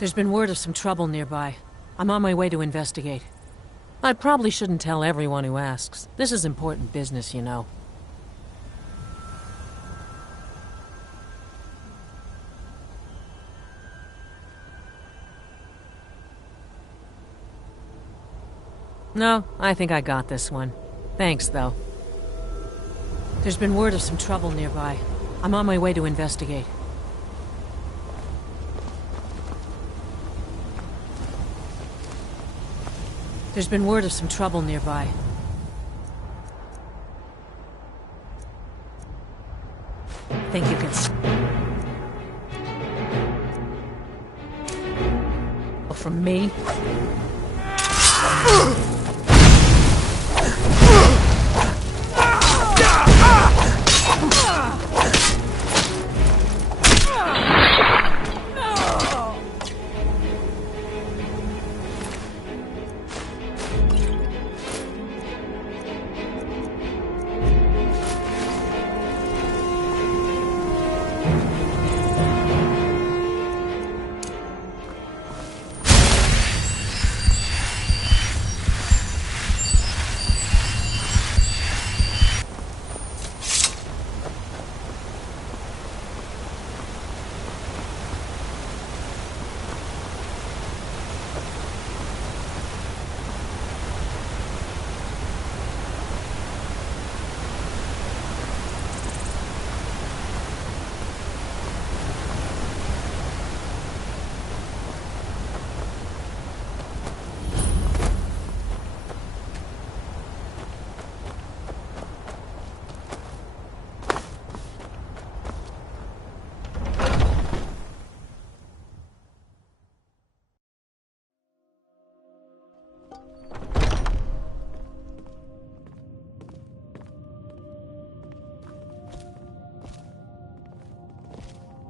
There's been word of some trouble nearby. I'm on my way to investigate. I probably shouldn't tell everyone who asks. This is important business, you know. No, I think I got this one. Thanks, though. There's been word of some trouble nearby. I'm on my way to investigate. There's been word of some trouble nearby. Think you can... From me?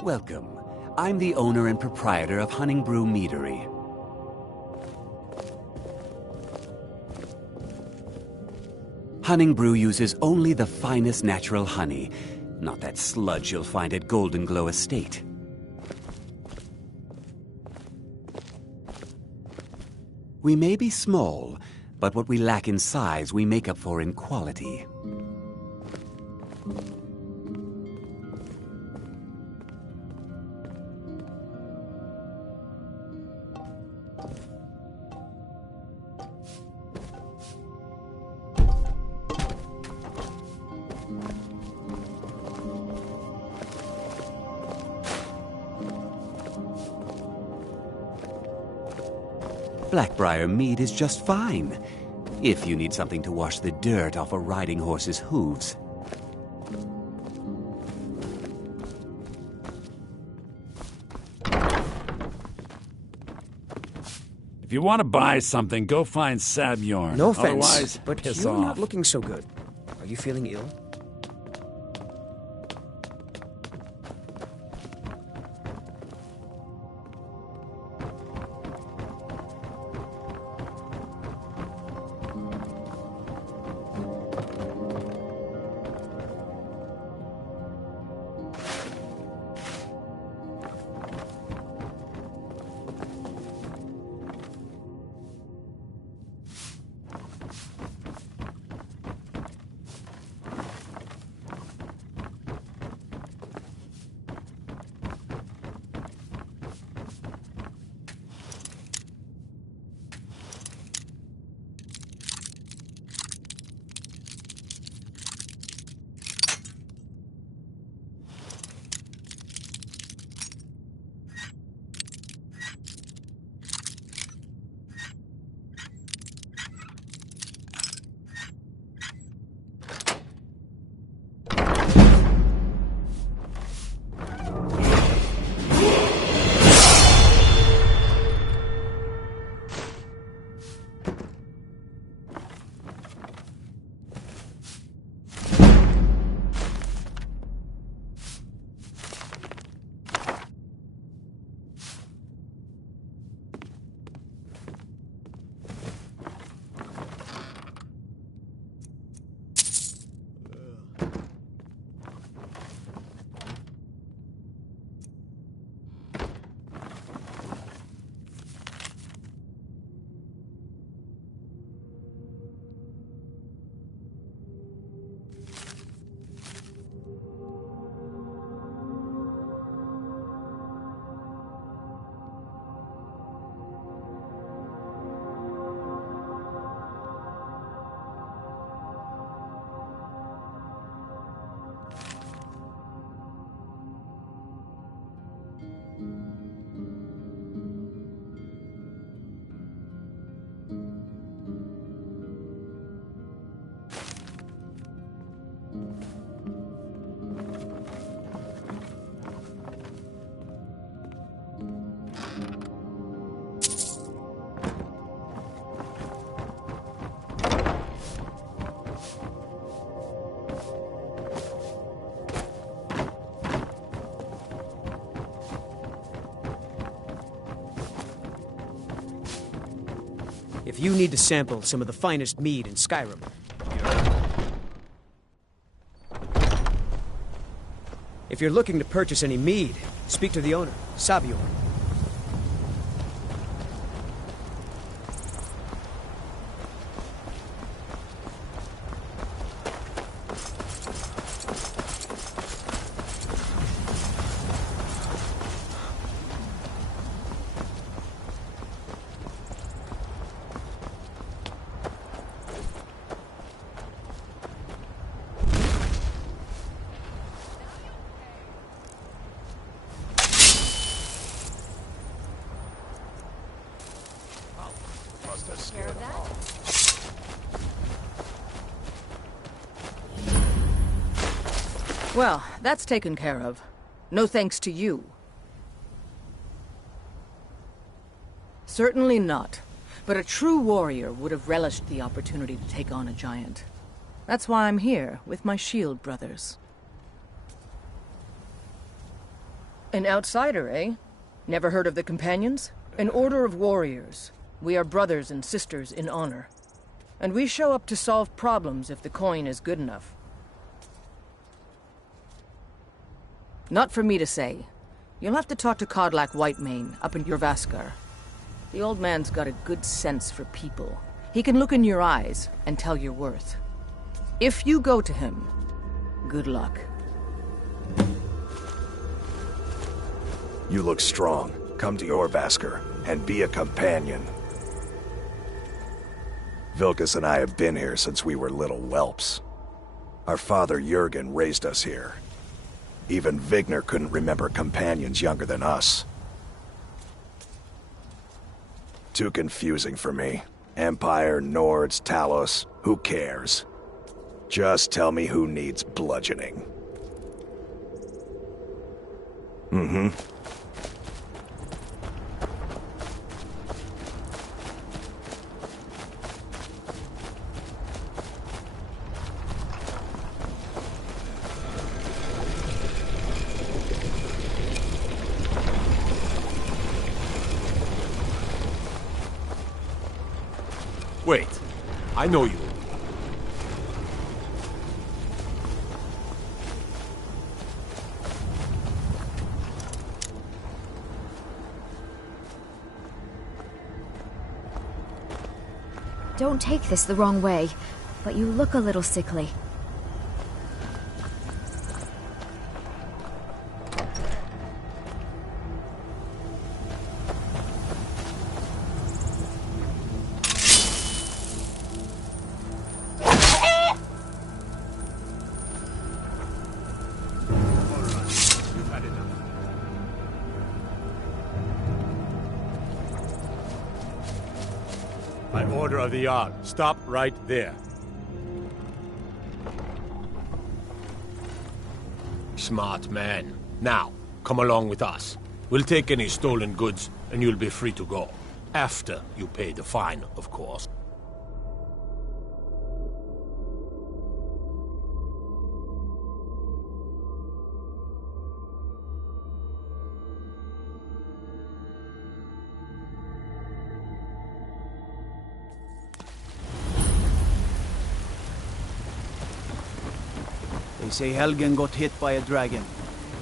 Welcome. I'm the owner and proprietor of Honningbrew Meadery. Honningbrew uses only the finest natural honey, not that sludge you'll find at Golden Glow Estate. We may be small, but what we lack in size we make up for in quality. Blackbriar mead is just fine, if you need something to wash the dirt off a riding horse's hooves. If you want to buy something, go find Sabjorn. No offense, Otherwise, but piss you're off. not looking so good. Are you feeling ill? If you need to sample some of the finest mead in Skyrim, if you're looking to purchase any mead, speak to the owner, Sabior. Well, that's taken care of. No thanks to you. Certainly not. But a true warrior would have relished the opportunity to take on a giant. That's why I'm here, with my shield brothers. An outsider, eh? Never heard of the Companions? An order of warriors. We are brothers and sisters in honor. And we show up to solve problems if the coin is good enough. Not for me to say. You'll have to talk to Kodlak Whitemane up in Jorvaskar. The old man's got a good sense for people. He can look in your eyes and tell your worth. If you go to him, good luck. You look strong. Come to Jorvaskar and be a companion. Vilkas and I have been here since we were little whelps. Our father Jurgen raised us here. Even Vigner couldn't remember companions younger than us. Too confusing for me. Empire, Nords, Talos, who cares? Just tell me who needs bludgeoning. Mm-hmm. Wait, I know you. Don't take this the wrong way, but you look a little sickly. By order of the Jarl, stop right there. Smart man. Now, come along with us. We'll take any stolen goods, and you'll be free to go. After you pay the fine, of course. They say Helgen got hit by a dragon.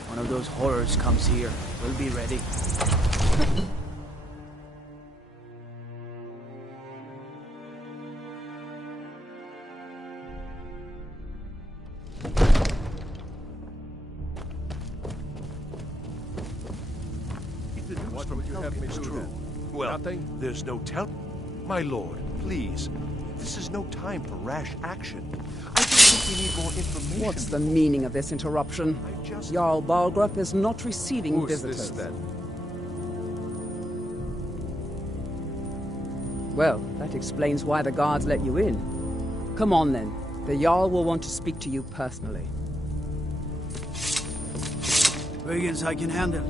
One of those horrors comes here. We'll be ready. What would you have me do? Well, nothing. There's no tell. My lord, please. This is no time for rash action. I just think we need more information. What's the meaning of this interruption? Jarl Balgruuf is not receiving visitors. Well, that explains why the guards let you in. Come on then. The Jarl will want to speak to you personally. Brigands I can handle.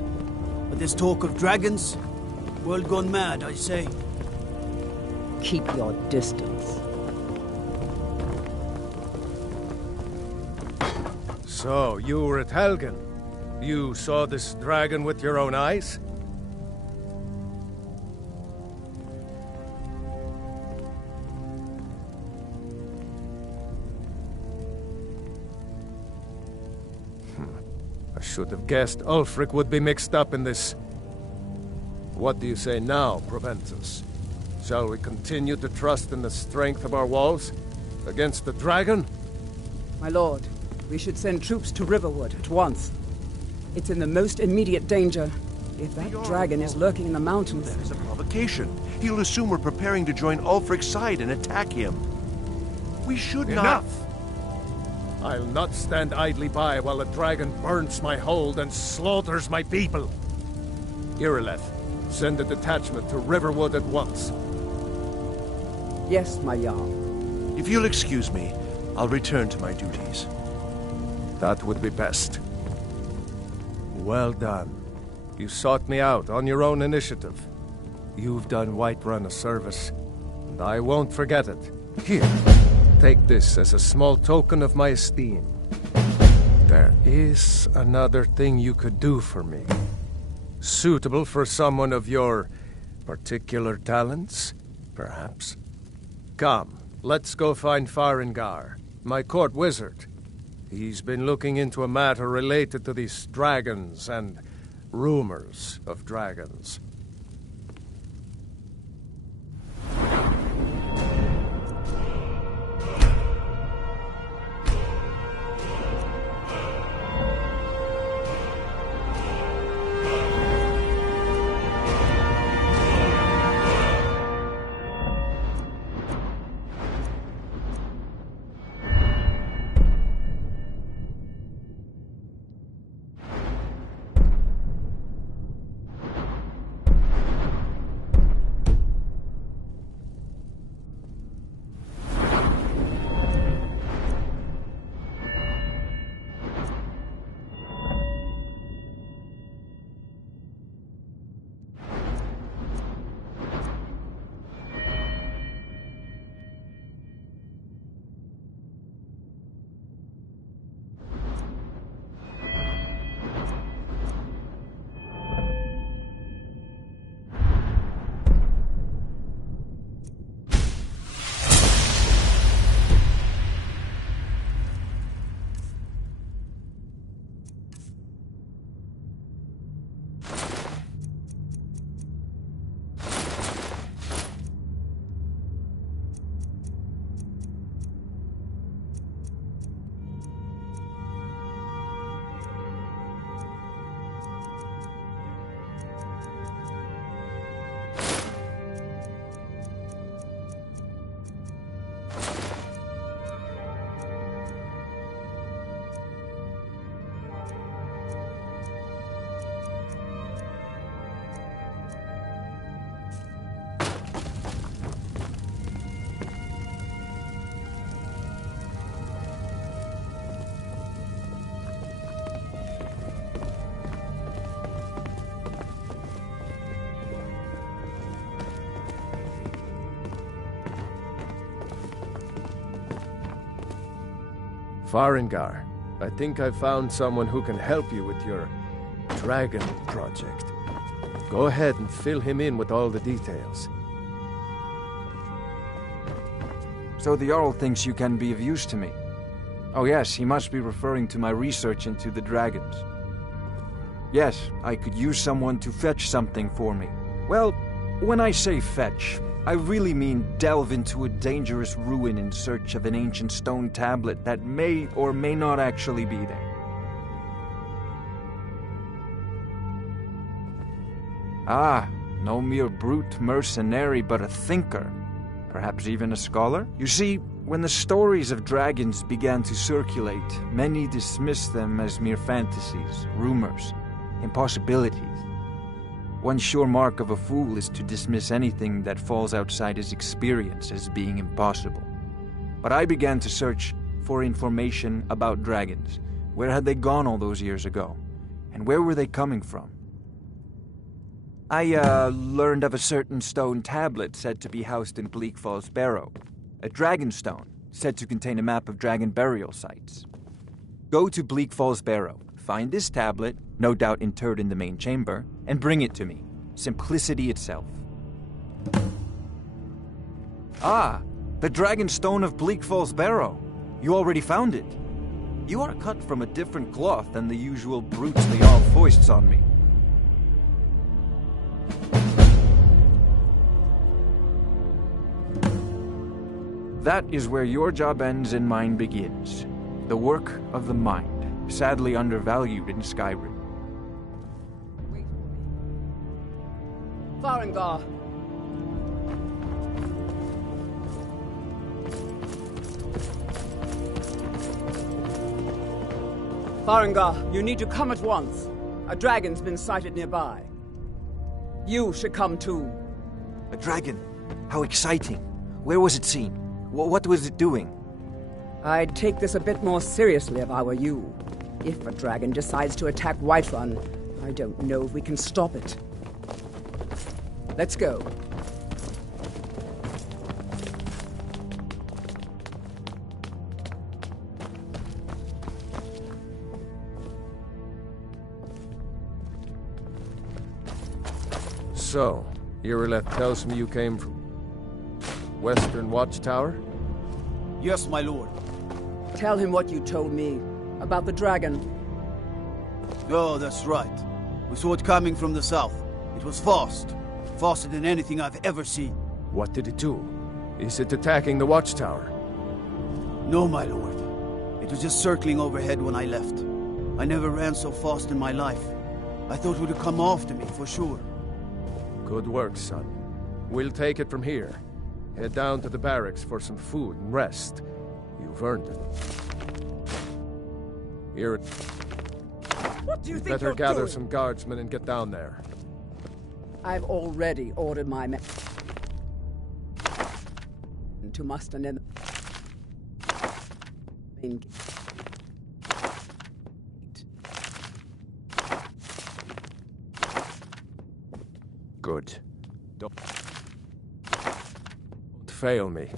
But this talk of dragons? World gone mad, I say. Keep your distance. So, you were at Helgen. You saw this dragon with your own eyes? should have guessed Ulfric would be mixed up in this. What do you say now, Proventus? Shall we continue to trust in the strength of our walls against the dragon? My lord, we should send troops to Riverwood at once. It's in the most immediate danger. If that dragon is lurking in the mountains... That is a provocation. He'll assume we're preparing to join Ulfric's side and attack him. We should not... Enough! I'll not stand idly by while the dragon burns my hold and slaughters my people. Irileth, send a detachment to Riverwood at once. Yes, my Jarl. If you'll excuse me, I'll return to my duties. That would be best. Well done. You sought me out on your own initiative. You've done Whiterun a service, and I won't forget it. Here, take this as a small token of my esteem. There is another thing you could do for me. Suitable for someone of your particular talents, perhaps. Come, let's go find Farengar, my court wizard. He's been looking into a matter related to these dragons and rumors of dragons. Farengar, I think I found someone who can help you with your dragon project. Go ahead and fill him in with all the details. So the Jarl thinks you can be of use to me. Oh yes, he must be referring to my research into the dragons. Yes, I could use someone to fetch something for me. Well, when I say fetch, I really mean delve into a dangerous ruin in search of an ancient stone tablet that may or may not actually be there. Ah, no mere brute mercenary, but a thinker. Perhaps even a scholar? You see, when the stories of dragons began to circulate, many dismissed them as mere fantasies, rumors, impossibilities. One sure mark of a fool is to dismiss anything that falls outside his experience as being impossible. But I began to search for information about dragons. Where had they gone all those years ago? And where were they coming from? I learned of a certain stone tablet said to be housed in Bleak Falls Barrow. A dragon stone, said to contain a map of dragon burial sites. Go to Bleak Falls Barrow, find this tablet, no doubt interred in the main chamber, and bring it to me. Simplicity itself. Ah, the dragon stone of Bleak Falls Barrow. You already found it. You are cut from a different cloth than the usual brutes the Jarl foists on me. That is where your job ends and mine begins. The work of the mind, sadly undervalued in Skyrim. Farengar! Farengar, you need to come at once. A dragon's been sighted nearby. You should come too. A dragon? How exciting. Where was it seen? What was it doing? I'd take this a bit more seriously if I were you. If a dragon decides to attack Whiterun, I don't know if we can stop it. Let's go. So, Irileth tells me you came from Western Watchtower? Yes, my lord. Tell him what you told me about the dragon. Oh, that's right. We saw it coming from the south. It was fast. Faster than anything I've ever seen. What did it do? Is it attacking the Watchtower? No, my lord. It was just circling overhead when I left. I never ran so fast in my life. I thought it would have come after me, for sure. Good work, son. We'll take it from here. Head down to the barracks for some food and rest. You've earned it. Here, What do you think better you're gather doing? some guardsmen and get down there. I've already ordered my men to muster in. Good. Don't fail me.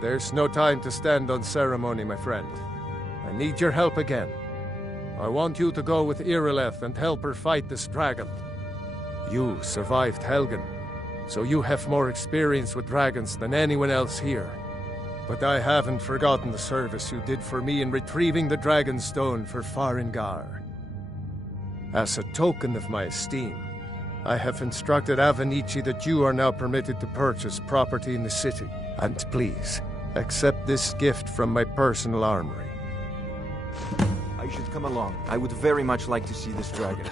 There's no time to stand on ceremony, my friend. I need your help again. I want you to go with Irileth and help her fight this dragon. You survived Helgen, so you have more experience with dragons than anyone else here. But I haven't forgotten the service you did for me in retrieving the Dragon Stone for Farengar. As a token of my esteem, I have instructed Avenici that you are now permitted to purchase property in the city. And please, accept this gift from my personal armory. I should come along. I would very much like to see this dragon.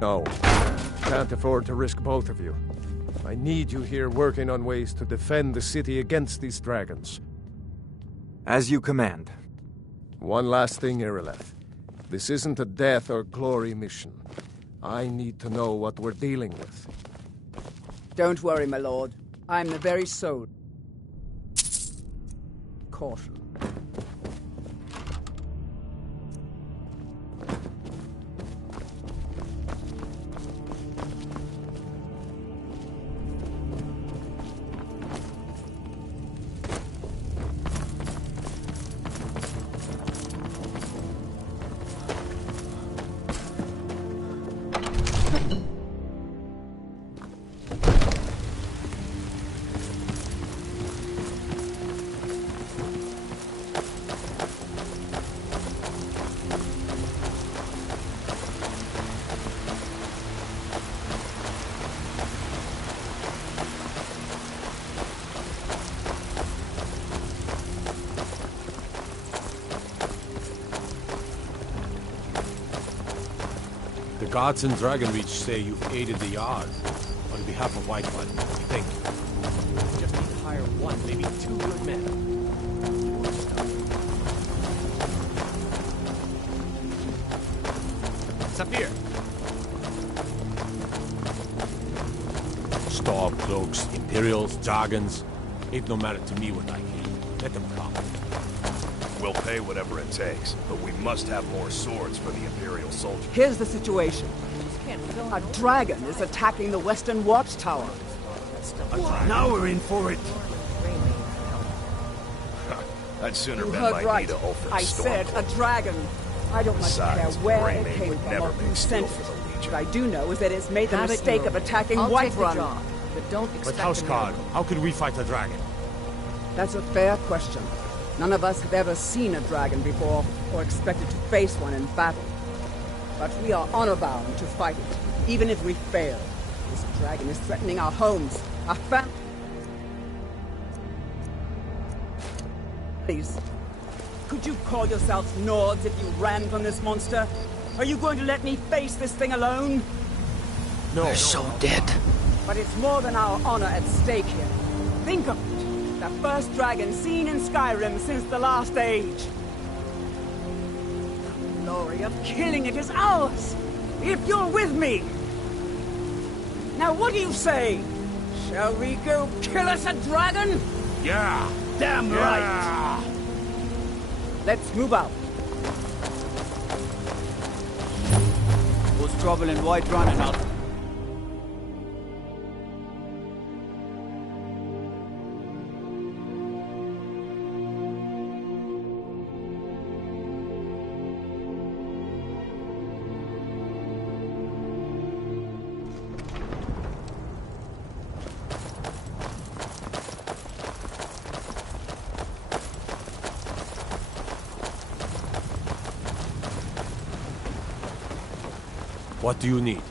No, can't afford to risk both of you. I need you here working on ways to defend the city against these dragons. As you command. One last thing, Irileth. This isn't a death or glory mission. I need to know what we're dealing with. Don't worry, my lord. I'm the very soul. Caution. The gods in Dragonreach say you've aided the Yard on behalf of White One. What do you think? We just need to hire one, maybe two good men. Sapir! Storm cloaks, Imperials, Jargons. Ain't no matter to me what I hear. Let them come. We'll pay whatever it takes, but we must have more swords for the Imperial soldiers. Here's the situation. A dragon is attacking the Western Watchtower. Now we're in for it. I'd sooner You bet heard my right. knee to Ulfric's I said a dragon. I don't much care Besides, where Greymane it came would from never or who make steel sent for it. the Legion. What I do know is that it's made the Have it mistake your of way. attacking I'll take the Whiterun. job, but don't But expect House a Card, miracle. how could we fight a dragon? That's a fair question. None of us have ever seen a dragon before, or expected to face one in battle. But we are honor-bound to fight it, even if we fail. This dragon is threatening our homes, our families. Please, could you call yourselves Nords if you ran from this monster? Are you going to let me face this thing alone? No. They're so dead. But it's more than our honor at stake here. Think of it. The first dragon seen in Skyrim since the last age. The glory of killing it is ours, if you're with me. Now what do you say? Shall we go kill us a dragon? Yeah! Damn right! Let's move out. Was trouble in Whiterun and out. What do you need?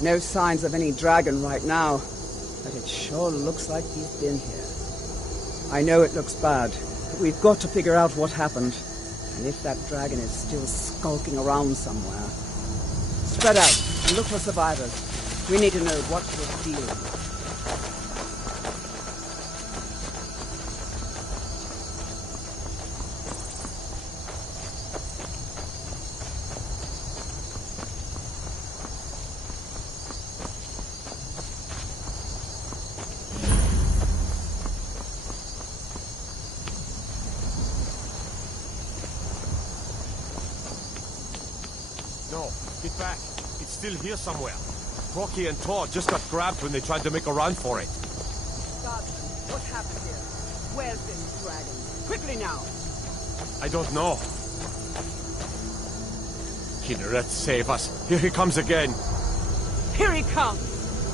No signs of any dragon right now, but it sure looks like he's been here. I know it looks bad, but we've got to figure out what happened, and if that dragon is still skulking around somewhere. Spread out and look for survivors. We need to know what we're dealing with. No, get back. It's still here somewhere. Rocky and Tor just got grabbed when they tried to make a run for it. Guardsman, what happened here? Where's this dragon? Quickly now! I don't know. Kinneret, save us. Here he comes again. Here he comes!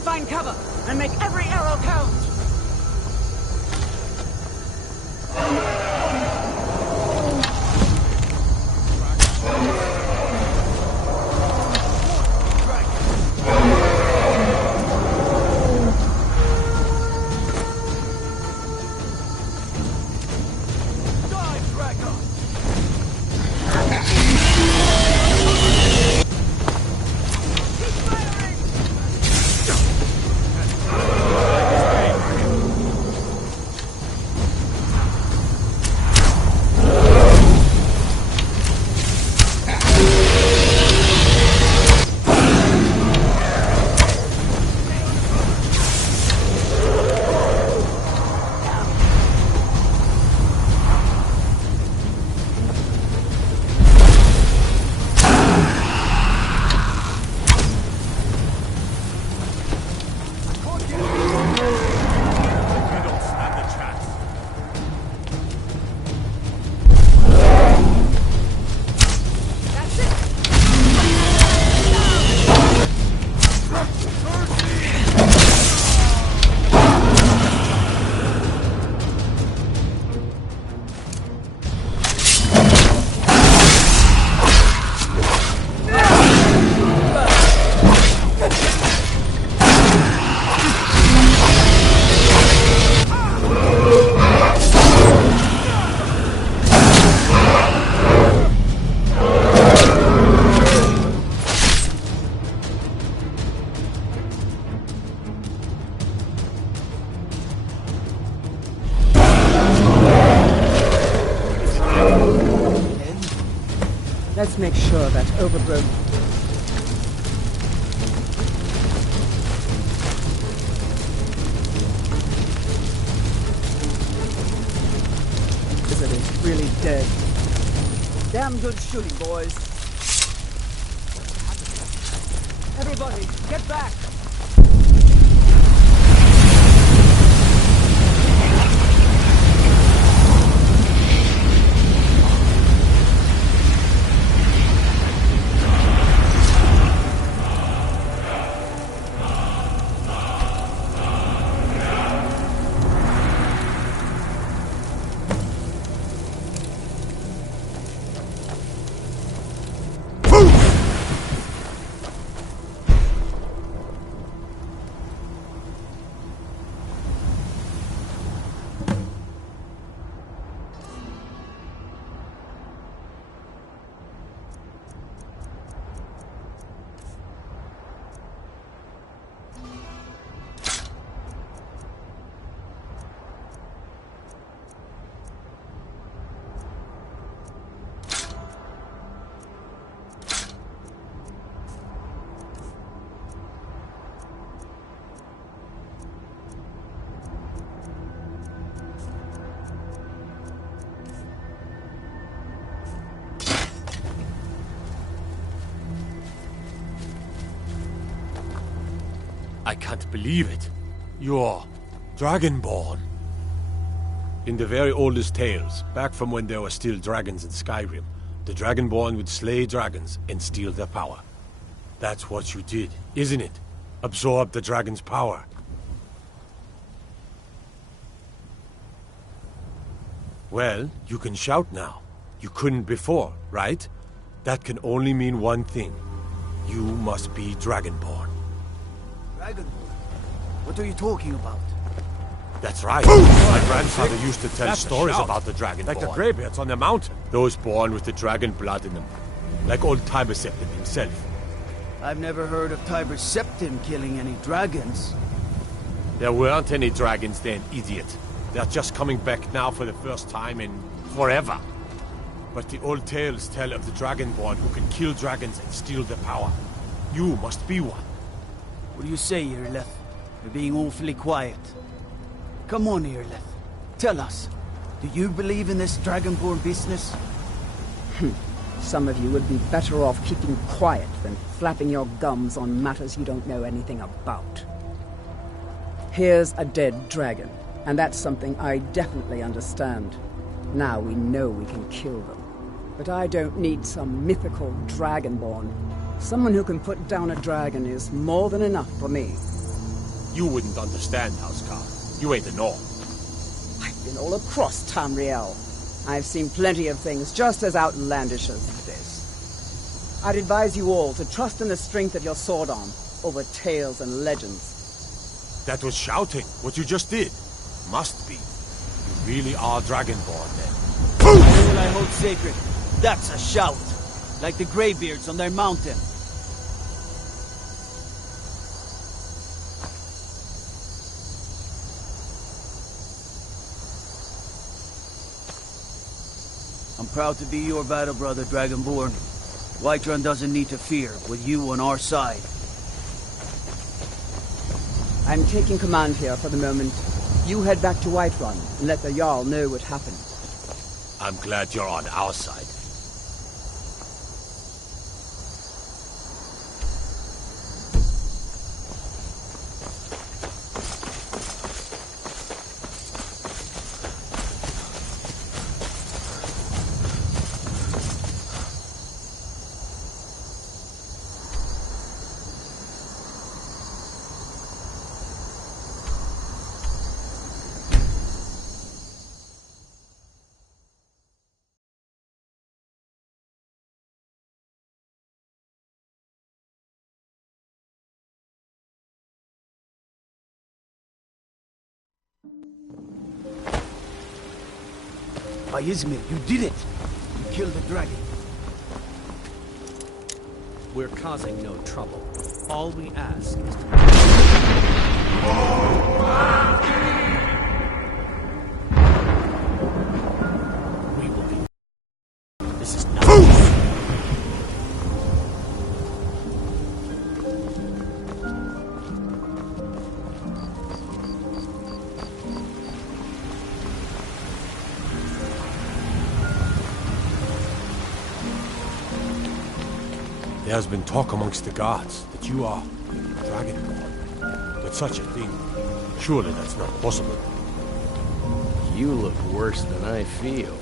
Find cover and make every arrow count! Let's make sure that overgrown... Wizard is really dead. Damn good shooting, boys. Everybody, get back! I can't believe it. You're Dragonborn. In the very oldest tales, back from when there were still dragons in Skyrim, the Dragonborn would slay dragons and steal their power. That's what you did, isn't it? Absorb the dragon's power. Well, you can shout now. You couldn't before, right? That can only mean one thing. You must be Dragonborn. Dragonborn? What are you talking about? That's right. My grandfather used to tell That's a stories shout. about the Dragonborn. Like the greybeards on the mountain. Those born with the dragon blood in them. Like old Tiber Septim himself. I've never heard of Tiber Septim killing any dragons. There weren't any dragons then, idiot. They're just coming back now for the first time in forever. But the old tales tell of the Dragonborn who can kill dragons and steal their power. You must be one. What do you say, Irleth? You're being awfully quiet. Come on, Irleth. Tell us. Do you believe in this Dragonborn business? Some of you would be better off keeping quiet than flapping your gums on matters you don't know anything about. Here's a dead dragon, and that's something I definitely understand. Now we know we can kill them. But I don't need some mythical Dragonborn. Someone who can put down a dragon is more than enough for me. You wouldn't understand, Housecar. You ain't a Norm. I've been all across Tamriel. I've seen plenty of things just as outlandish as this. I'd advise you all to trust in the strength of your sword arm over tales and legends. That was shouting, what you just did. Must be. You really are Dragonborn, then. All I hold sacred. That's a shout. Like the greybeards on their mountain. I'm proud to be your battle brother, Dragonborn. Whiterun doesn't need to fear, with you on our side. I'm taking command here for the moment. You head back to Whiterun and let the Jarl know what happened. I'm glad you're on our side. By Izmir, you did it! You killed the dragon. We're causing no trouble. All we ask is to... This is not... There has been talk amongst the guards that you are Dragonborn. But such a thing, surely that's not possible. You look worse than I feel.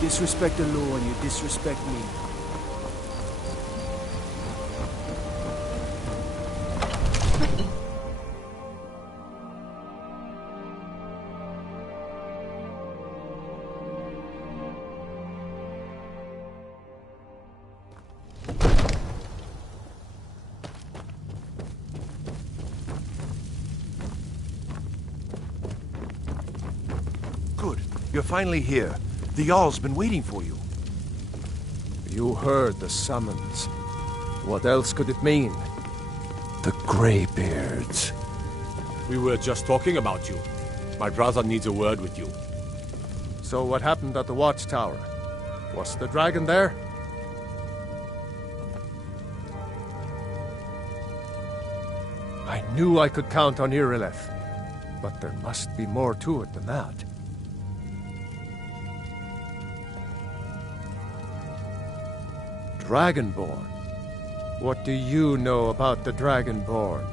Disrespect the law and you disrespect me. Good. You're finally here. The Jarl's been waiting for you. You heard the summons. What else could it mean? The Greybeards. We were just talking about you. My brother needs a word with you. So what happened at the watchtower? Was the dragon there? I knew I could count on Irileth, but there must be more to it than that. Dragonborn? What do you know about the Dragonborn?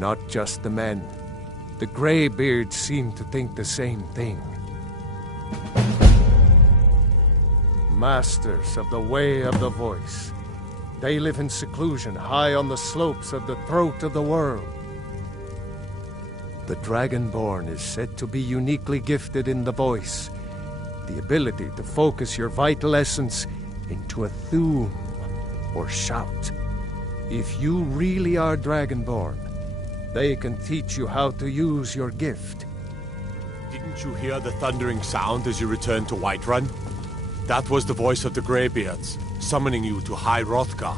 Not just the men. The Greybeards seem to think the same thing. Masters of the Way of the Voice. They live in seclusion high on the slopes of the throat of the world. The Dragonborn is said to be uniquely gifted in the voice, the ability to focus your vital essence into a thum, or shout. If you really are Dragonborn, they can teach you how to use your gift. Didn't you hear the thundering sound as you returned to Whiterun? That was the voice of the Greybeards, summoning you to High Hrothgar.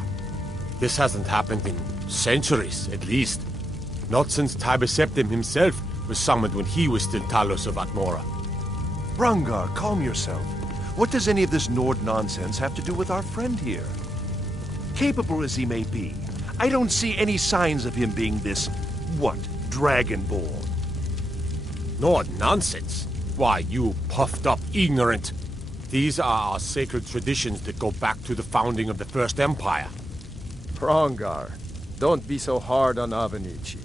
This hasn't happened in centuries, at least. Not since Tiber Septim himself was summoned when he was still Talos of Atmora. Rangar, calm yourself. What does any of this Nord nonsense have to do with our friend here? Capable as he may be, I don't see any signs of him being this, Dragonborn? Nord nonsense? Why, you puffed up ignorant. These are our sacred traditions that go back to the founding of the First Empire. Rangar, don't be so hard on Avenici.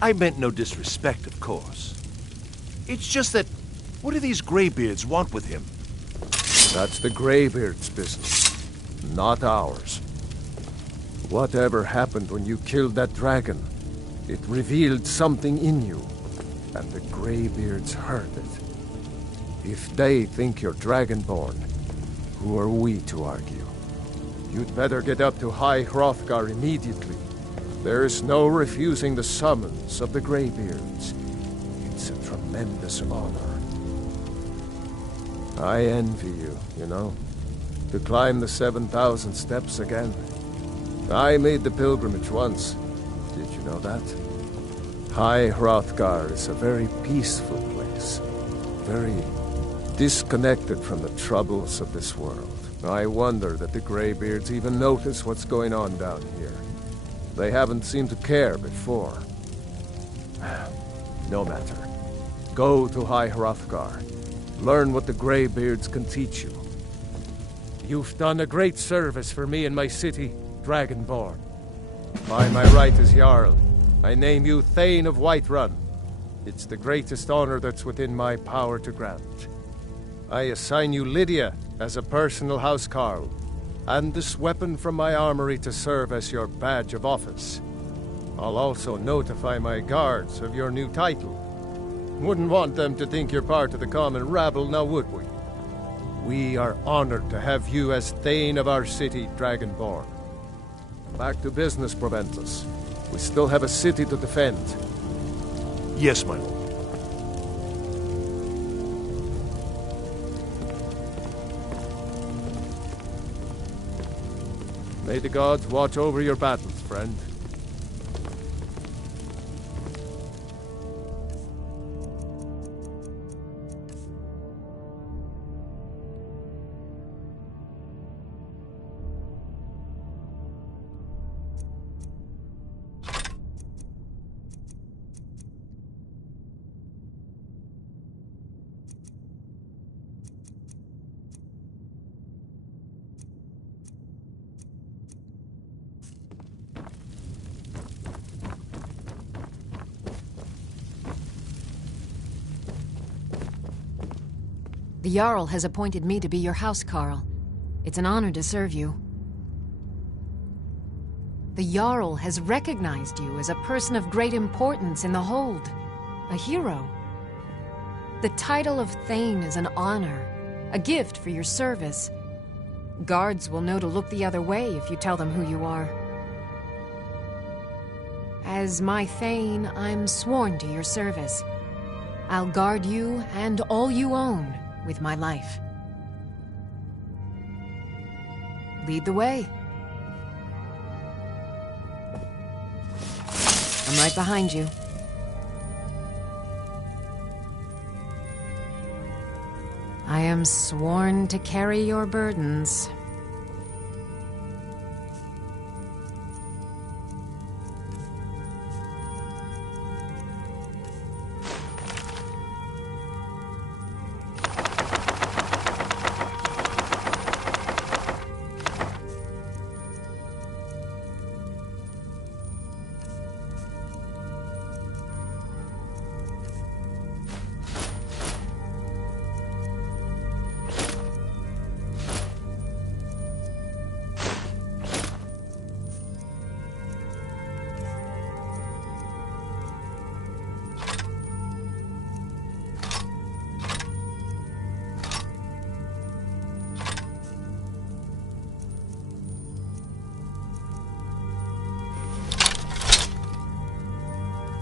I meant no disrespect, of course. It's just that, what do these Greybeards want with him? That's the Greybeards' business, not ours. Whatever happened when you killed that dragon, it revealed something in you, and the Greybeards heard it. If they think you're Dragonborn, who are we to argue? You'd better get up to High Hrothgar immediately. There's no refusing the summons of the Greybeards. It's a tremendous honor. I envy you, you know, to climb the 7,000 steps again. I made the pilgrimage once. Did you know that? High Hrothgar is a very peaceful place. Very disconnected from the troubles of this world. I wonder that the Greybeards even notice what's going on down here. They haven't seemed to care before. No matter. Go to High Hrothgar. Learn what the Greybeards can teach you. You've done a great service for me and my city, Dragonborn. By my right as Jarl, I name you Thane of Whiterun. It's the greatest honor that's within my power to grant. I assign you Lydia as a personal housecarl, and this weapon from my armory to serve as your badge of office. I'll also notify my guards of your new title. Wouldn't want them to think you're part of the common rabble, now would we? We are honored to have you as Thane of our city, Dragonborn. Back to business, Proventus. We still have a city to defend. Yes, my lord. May the gods watch over your battles, friend. The Jarl has appointed me to be your housecarl. It's an honor to serve you. The Jarl has recognized you as a person of great importance in the Hold. A hero. The title of Thane is an honor, a gift for your service. Guards will know to look the other way if you tell them who you are. As my Thane, I'm sworn to your service. I'll guard you and all you own with my life. Lead the way. I'm right behind you. I am sworn to carry your burdens.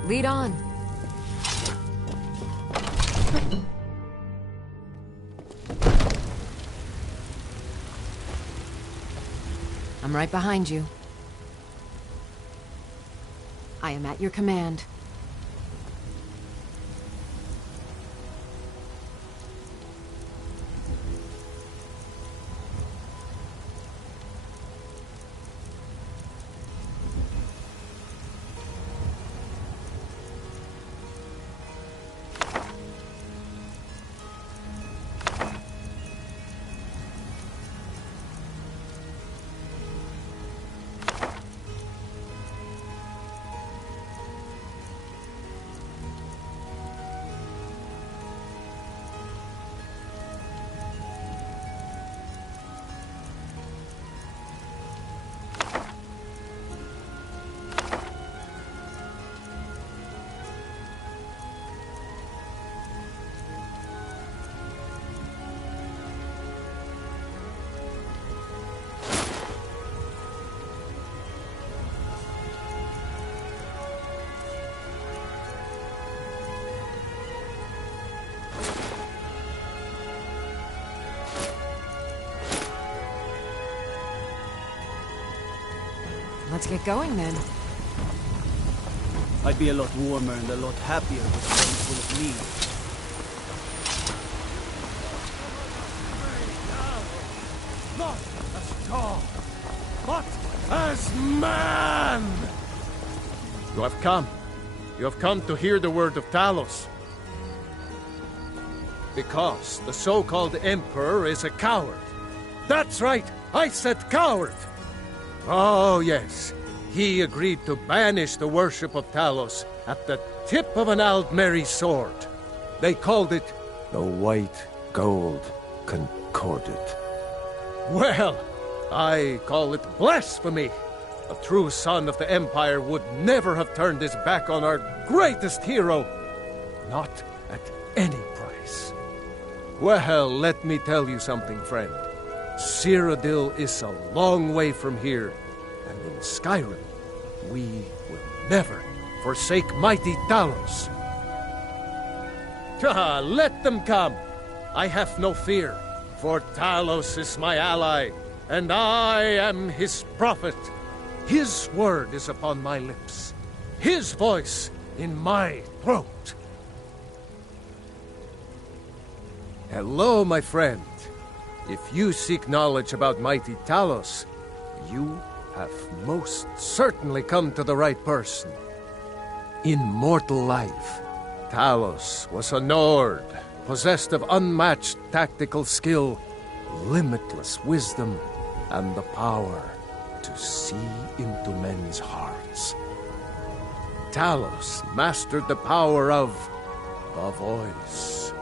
Lead on. I'm right behind you. I am at your command. Let's get going then. I'd be a lot warmer and a lot happier with a brain full of meat. Not as dog, but as man! You have come. You have come to hear the word of Talos. Because the so-called Emperor is a coward. That's right, I said coward! Oh, yes. He agreed to banish the worship of Talos at the tip of an Aldmeri sword. They called it the White Gold Concordat. Well, I call it blasphemy. A true son of the Empire would never have turned his back on our greatest hero. Not at any price. Well, let me tell you something, friend. Cyrodiil is a long way from here, and in Skyrim, we will never forsake mighty Talos. Let them come. I have no fear, for Talos is my ally, and I am his prophet. His word is upon my lips, his voice in my throat. Hello, my friend. If you seek knowledge about mighty Talos, you have most certainly come to the right person. In mortal life, Talos was a Nord, possessed of unmatched tactical skill, limitless wisdom, and the power to see into men's hearts. Talos mastered the power of the voice,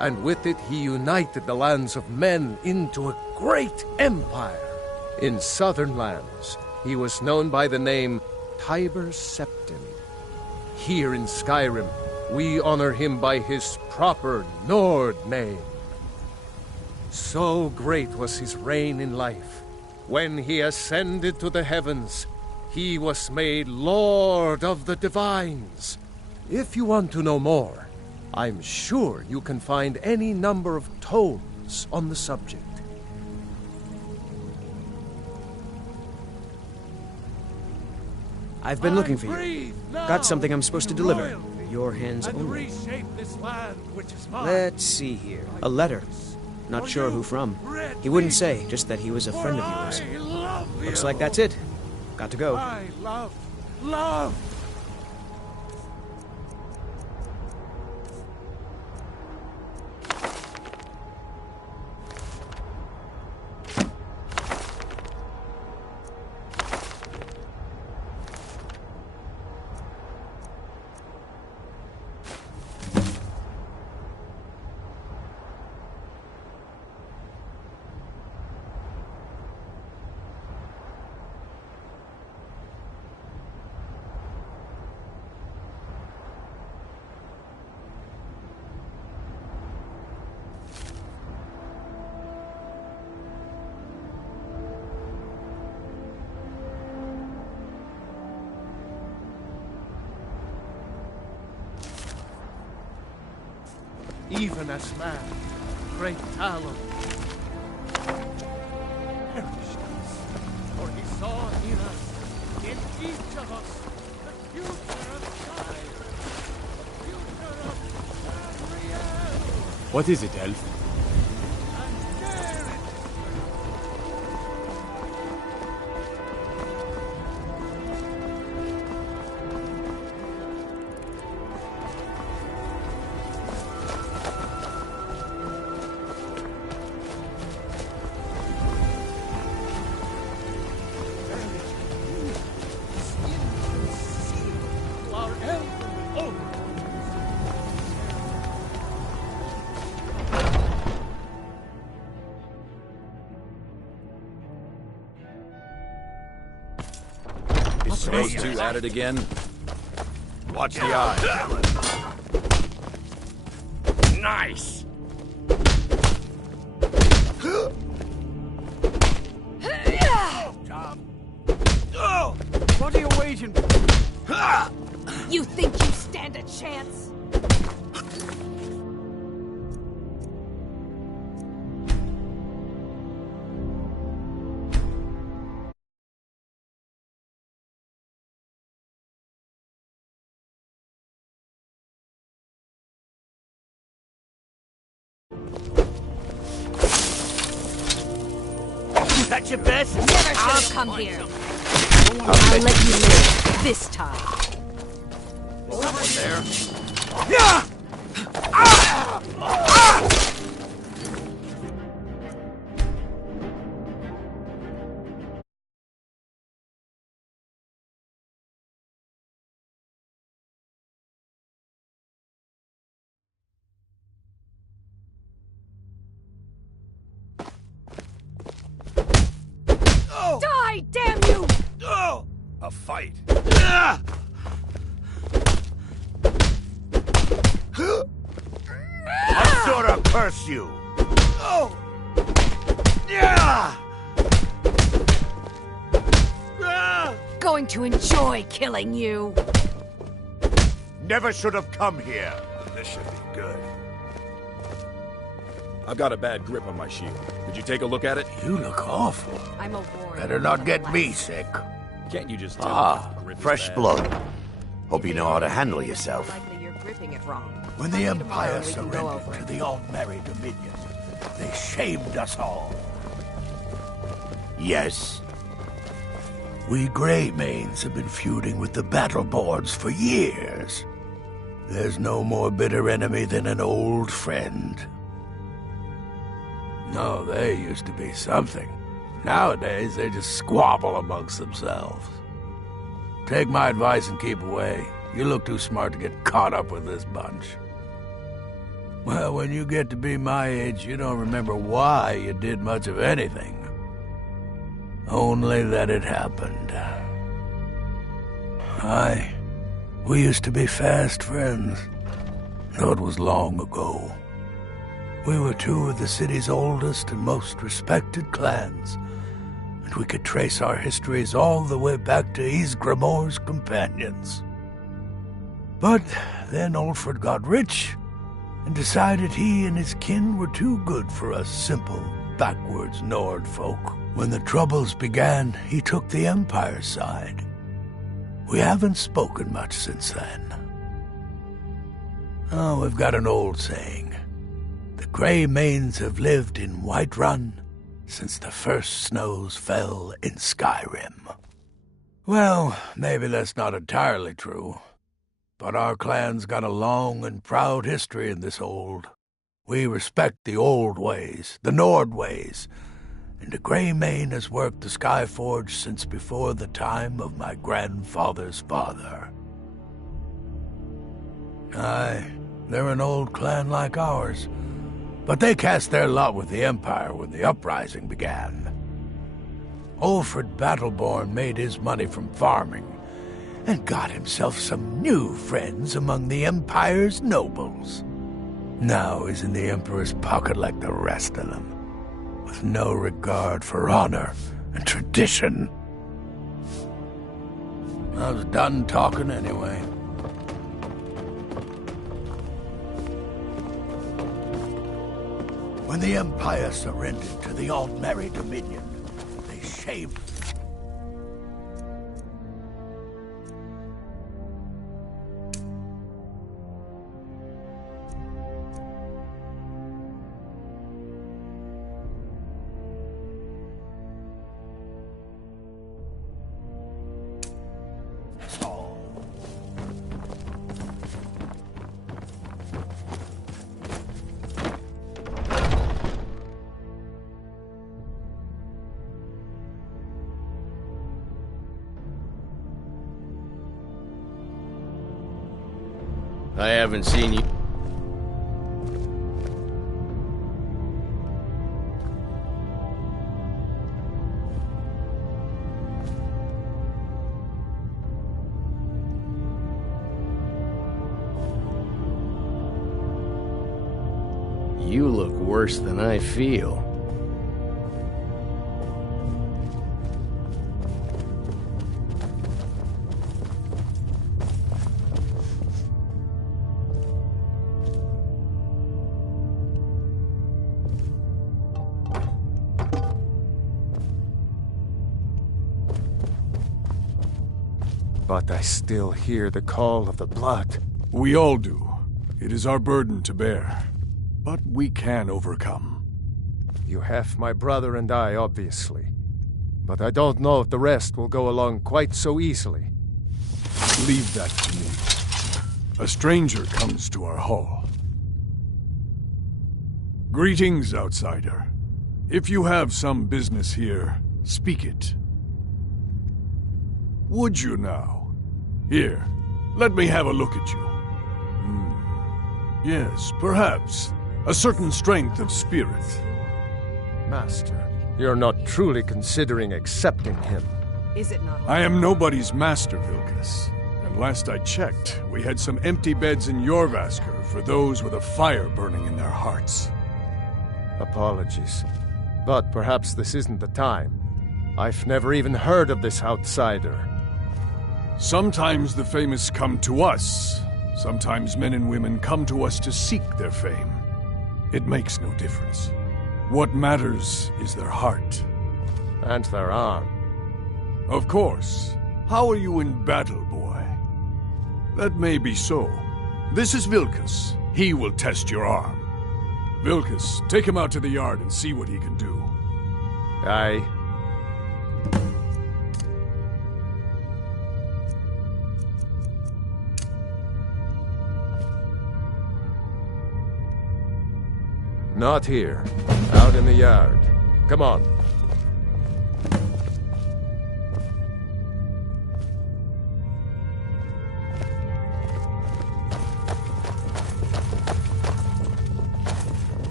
and with it he united the lands of men into a great empire. In southern lands, he was known by the name Tiber Septim. Here in Skyrim, we honor him by his proper Nord name. So great was his reign in life. When he ascended to the heavens, he was made Lord of the Divines. If you want to know more, I'm sure you can find any number of tomes on the subject. I've been looking for you. Got something I'm supposed to deliver. Your hands only. Let's see here. A letter. Not sure who from. He wouldn't say, just that he was a friend of yours. Looks like that's it. Got to go. I love. Even as man, great Talos perished us, for he saw in us, in each of us, the future of Skyrim, the future of Tamriel. What is it, Elf? Those two at it again? Watch the eye. Nice! What are you waiting for? You think you stand a chance? That's your best? Never should have come here. I'll let you live this time. Someone there? Die, damn you! A fight. I sorta curse you. Going to enjoy killing you. Never should have come here. This should be good. I've got a bad grip on my shield. Could you take a look at it? You look awful. I'm a warrior. Better not get me sick. Can't you just tell me if the grip is Fresh bad? blood. Hope you know how to handle yourself. Likely you're gripping it wrong. When the Empire we can go surrendered over to it. the All-Merry Dominion, they shamed us all. Yes. We Greymanes have been feuding with the Battleborns for years. There's no more bitter enemy than an old friend. No, they used to be something. Nowadays, they just squabble amongst themselves. Take my advice and keep away. You look too smart to get caught up with this bunch. Well, when you get to be my age, you don't remember why you did much of anything. Only that it happened. We used to be fast friends, though it was long ago. We were two of the city's oldest and most respected clans, and we could trace our histories all the way back to Ysgramor's companions. But then Ulfred got rich and decided he and his kin were too good for us simple, backwards Nord folk. When the Troubles began, he took the Empire's side. We haven't spoken much since then. Oh, we've got an old saying. The Greymanes have lived in Whiterun since the first snows fell in Skyrim. Well, maybe that's not entirely true, but our clan's got a long and proud history in this old. We respect the old ways, the Nord ways, and the Greymane has worked the Skyforge since before the time of my grandfather's father. Aye, they're an old clan like ours, but they cast their lot with the Empire when the uprising began. Ulfred Battleborn made his money from farming, and got himself some new friends among the Empire's nobles. Now he's in the Emperor's pocket like the rest of them, with no regard for honor and tradition. I was done talking anyway. When the Empire surrendered to the All-Merry Dominion, they shamed... I haven't seen you. You look worse than I feel. But I still hear the call of the blood. We all do. It is our burden to bear. But we can overcome. You have my brother and I, obviously. But I don't know if the rest will go along quite so easily. Leave that to me. A stranger comes to our hall. Greetings, outsider. If you have some business here, speak it. Would you now? Here, let me have a look at you. Yes, perhaps. A certain strength of spirit. Master, you're not truly considering accepting him. Is it not? I am nobody's master, Vilkas. And last I checked, we had some empty beds in Jorvaskr for those with a fire burning in their hearts. Apologies. But perhaps this isn't the time. I've never even heard of this outsider. Sometimes the famous come to us. Sometimes men and women come to us to seek their fame. It makes no difference. What matters is their heart. And their arm. Of course. How are you in battle, boy? That may be so. This is Vilkas. He will test your arm. Vilkas, take him out to the yard and see what he can do. Aye. Not here. Out in the yard. Come on.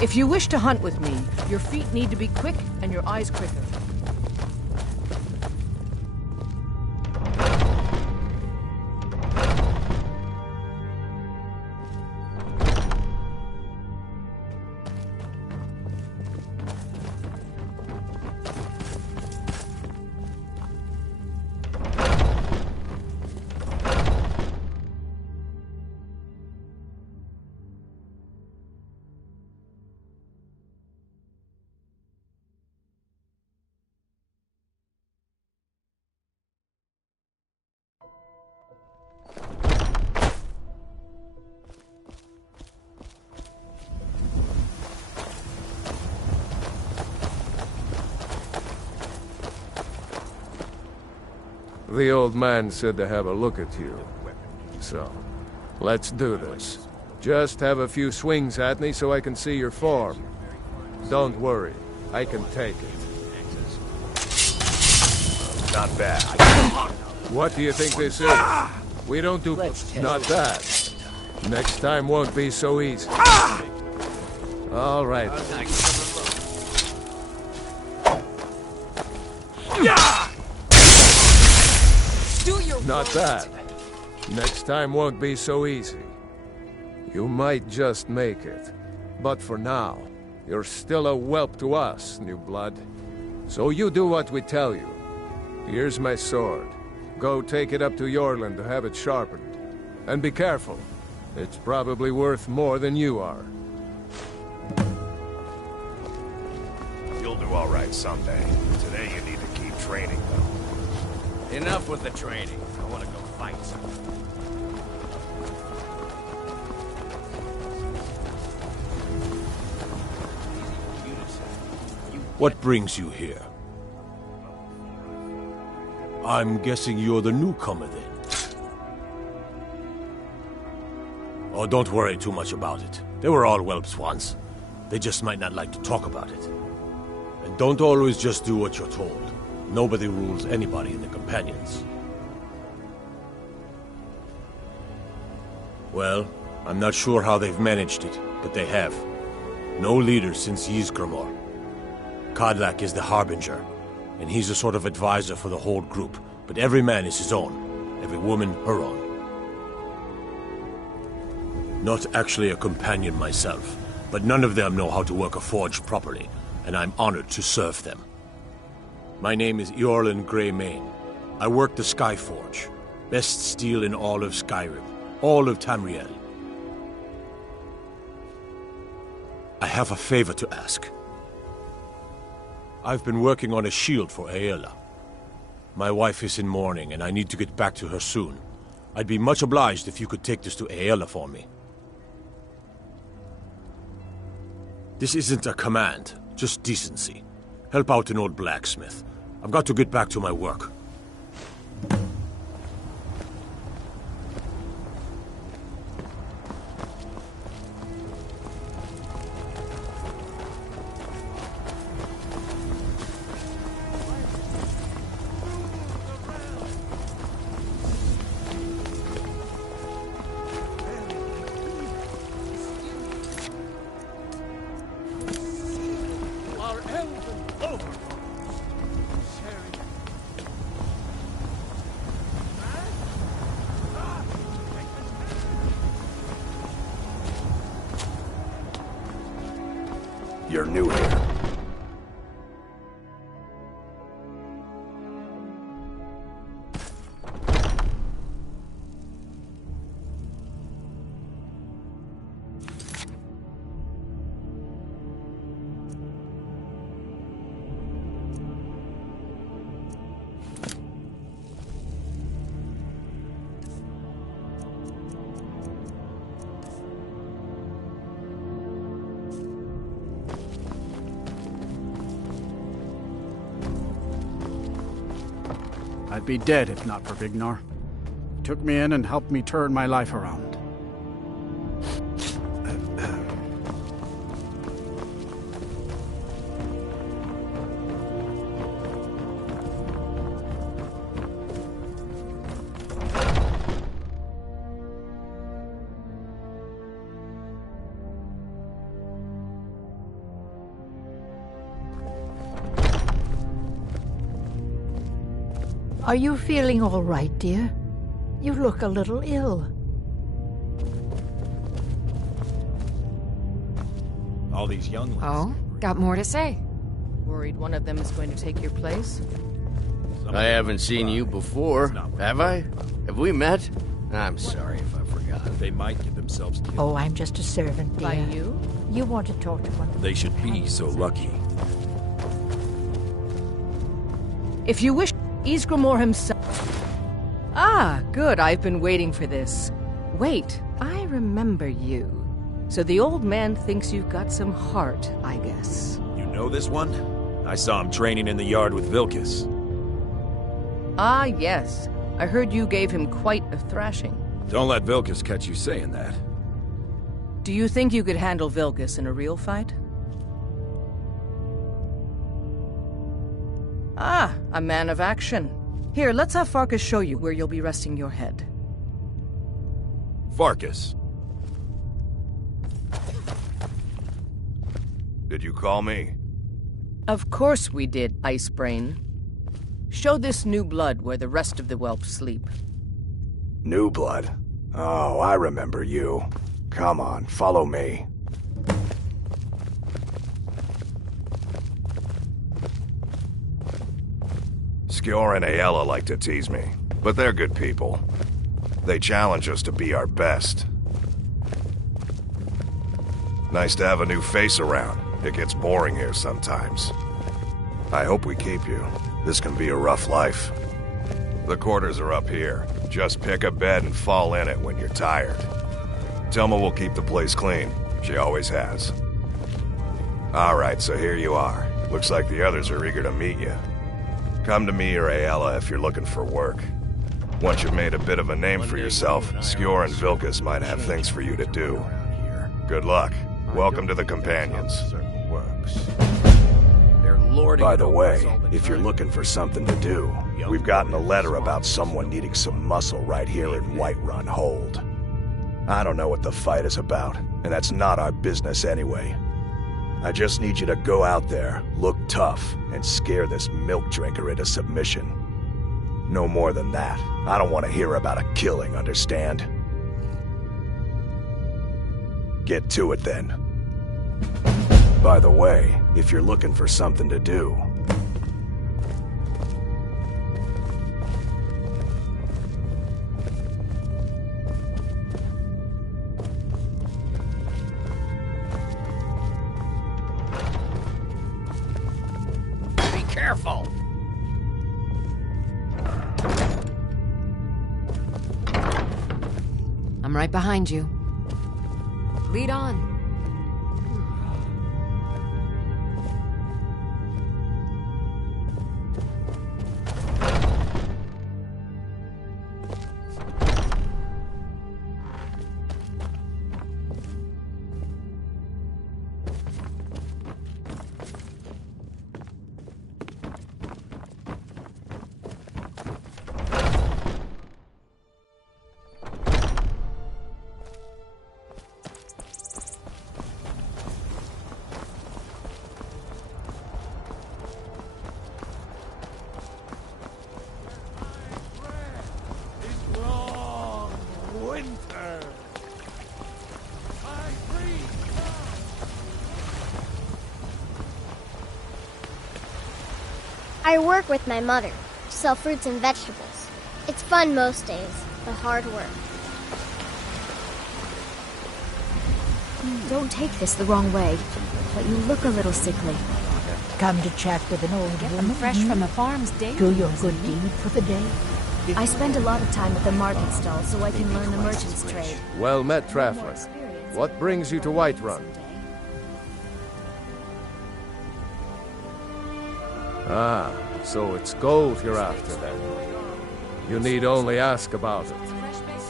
If you wish to hunt with me, your feet need to be quick and your eyes quicker. The old man said to have a look at you. So, let's do this. Just have a few swings at me so I can see your form. Don't worry, I can take it. Not bad. What do you think this is? We don't do... Not that. Next time won't be so easy. All right. Not that. Next time won't be so easy. You might just make it. But for now, you're still a whelp to us, new blood. So you do what we tell you. Here's my sword. Go take it up to Yorland to have it sharpened. And be careful. It's probably worth more than you are. You'll do all right someday. Today you need to keep training, though. Enough with the training. I want to go fight. What brings you here? I'm guessing you're the newcomer then. Oh, don't worry too much about it. They were all whelps once. They just might not like to talk about it. And don't always just do what you're told. Nobody rules anybody in the Companions. Well, I'm not sure how they've managed it, but they have. No leader since Ysgramor. Kodlak is the Harbinger, and he's a sort of advisor for the whole group, but every man is his own, every woman her own. Not actually a companion myself, but none of them know how to work a forge properly, and I'm honored to serve them. My name is Eorlin Greymane. I work the Skyforge, best steel in all of Skyrim, all of Tamriel. I have a favor to ask. I've been working on a shield for Aela. My wife is in mourning, and I need to get back to her soon. I'd be much obliged if you could take this to Aela for me. This isn't a command, just decency. Help out an old blacksmith. I've got to get back to my work. You're new here. I'd be dead if not for Vignar. He took me in and helped me turn my life around. Are you feeling all right, dear? You look a little ill. All these younglings. Oh, got more to say. Worried one of them is going to take your place? I haven't seen you before, have I? Have we met? I'm sorry if I forgot. They might get themselves killed. Oh, I'm just a servant, dear. By you? You want to talk to one of They should be so lucky. If you wish, Ysgramor himself. Ah, good. I've been waiting for this. Wait, I remember you. So the old man thinks you've got some heart, I guess. You know this one? I saw him training in the yard with Vilkas. Ah, yes. I heard you gave him quite a thrashing. Don't let Vilkas catch you saying that. Do you think you could handle Vilkas in a real fight? Ah, a man of action. Here, let's have Farkas show you where you'll be resting your head. Farkas. Did you call me? Of course we did, Icebrain. Show this new blood where the rest of the whelps sleep. New blood? Oh, I remember you. Come on, follow me. Skjor and Aella like to tease me, but they're good people. They challenge us to be our best. Nice to have a new face around. It gets boring here sometimes. I hope we keep you. This can be a rough life. The quarters are up here. Just pick a bed and fall in it when you're tired. Telma will keep the place clean. She always has. Alright, so here you are. Looks like the others are eager to meet you. Come to me or Aella if you're looking for work. Once you've made a bit of a name for yourself, Skjor and Vilkas might have things for you to do. Good luck. Welcome to the Companions. By the way, if you're looking for something to do, we've gotten a letter about someone needing some muscle right here in Whiterun Hold. I don't know what the fight is about, and that's not our business anyway. I just need you to go out there, look tough, and scare this milk drinker into submission. No more than that. I don't want to hear about a killing, understand? Get to it then. By the way, if you're looking for something to do, Be careful! I'm right behind you. Lead on. I work with my mother, sell fruits and vegetables. It's fun most days, but hard work. Don't take this the wrong way, but you look a little sickly. Come to chat with an old Get woman. them fresh from the farms daily. Do your good deed for the day. I spend a lot of time at the market stall so I can learn the merchant's trade. Well met, Traveler. What brings you to Whiterun? Ah, so it's gold you're after then. You need only ask about it.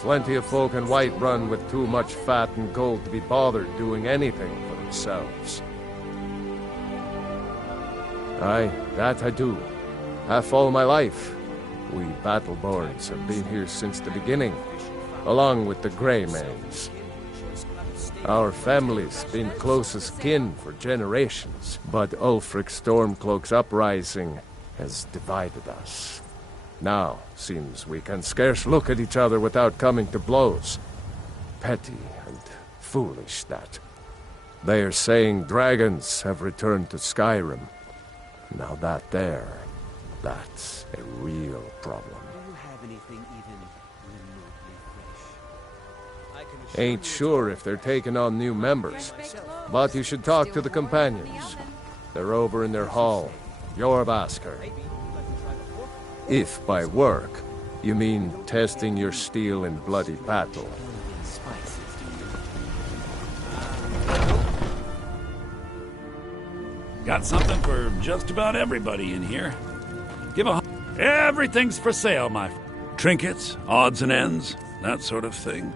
Plenty of folk in Whiterun with too much fat and gold to be bothered doing anything for themselves. Aye, that I do. Half all my life. We Battleborns have been here since the beginning, along with the Greymans. Our family's been close as kin for generations, but Ulfric Stormcloak's uprising has divided us. Now, seems we can scarce look at each other without coming to blows. Petty and foolish, that. They are saying dragons have returned to Skyrim. Now that's a real problem. Ain't sure if they're taking on new members, but you should talk to the companions. They're over in their hall, Jorvaskr. If by work, you mean testing your steel in bloody battle. Got something for just about everybody in here. Everything's for sale, my trinkets, odds and ends, that sort of thing.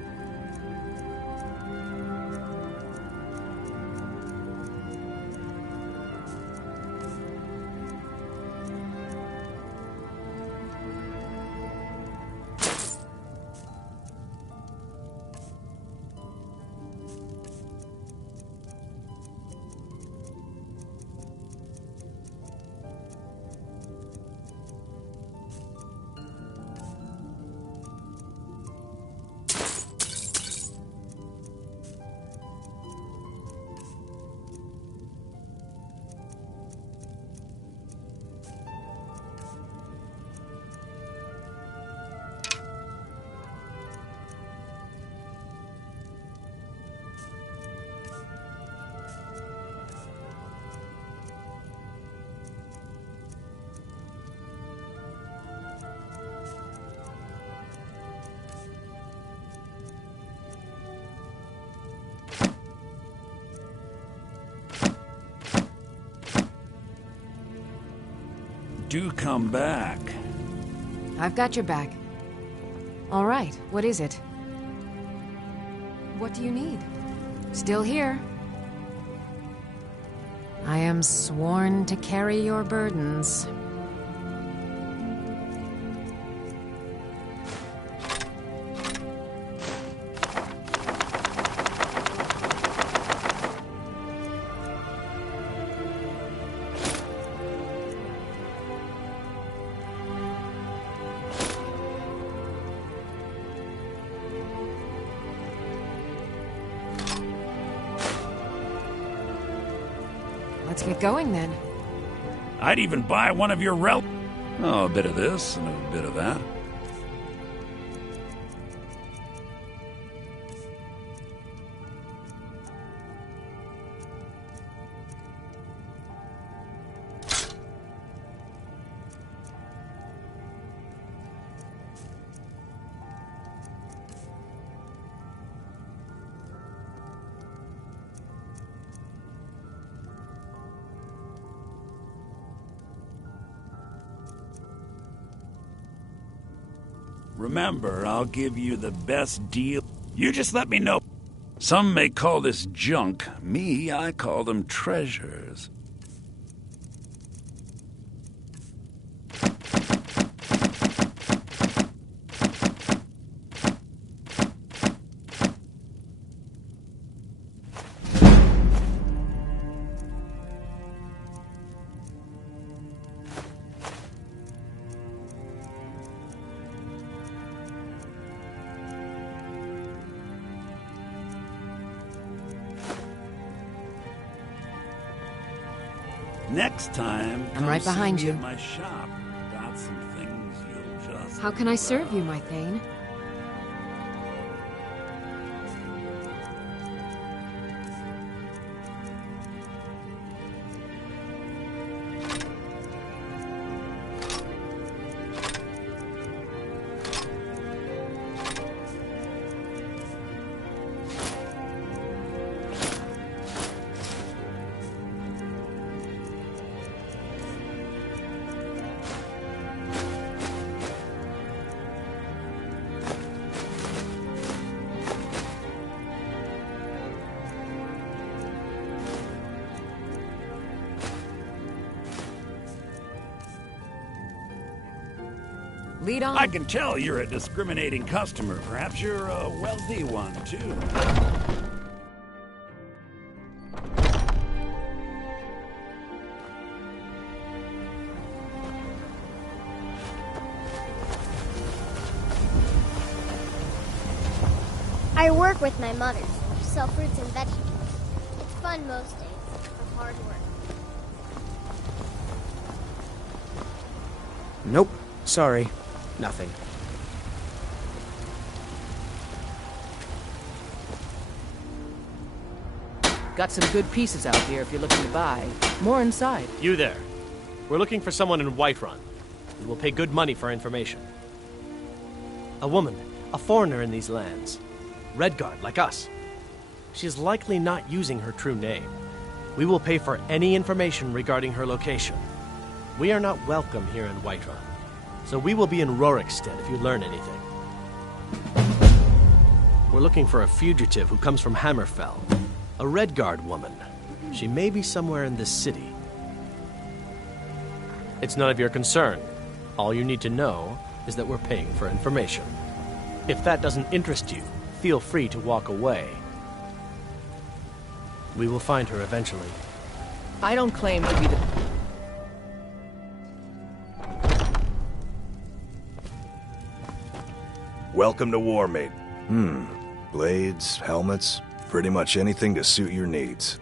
Do come back. I've got your back. All right, what is it? What do you need? Still here. I am sworn to carry your burdens. Let's get going, then. I'd even buy one of your Oh, a bit of this and a bit of that. Remember, I'll give you the best deal. You just let me know. Some may call this junk. Me, I call them treasures. Next time, I'm right behind you. At my shop. Got some things you'll just... How can I serve you, my Thane? Lead on. I can tell you're a discriminating customer. Perhaps you're a wealthy one, too. I work with my mother. We sell fruits and vegetables. It's fun most days, but hard work. Nope. Sorry. Nothing. Got some good pieces out here if you're looking to buy. More inside. You there. We're looking for someone in Whiterun. We will pay good money for information. A woman, a foreigner in these lands. Redguard, like us. She is likely not using her true name. We will pay for any information regarding her location. We are not welcome here in Whiterun, so we will be in Rorikstead if you learn anything. We're looking for a fugitive who comes from Hammerfell. A Redguard woman. She may be somewhere in this city. It's none of your concern. All you need to know is that we're paying for information. If that doesn't interest you, feel free to walk away. We will find her eventually. I don't claim to be the... Welcome to Warmate. Blades, helmets, pretty much anything to suit your needs.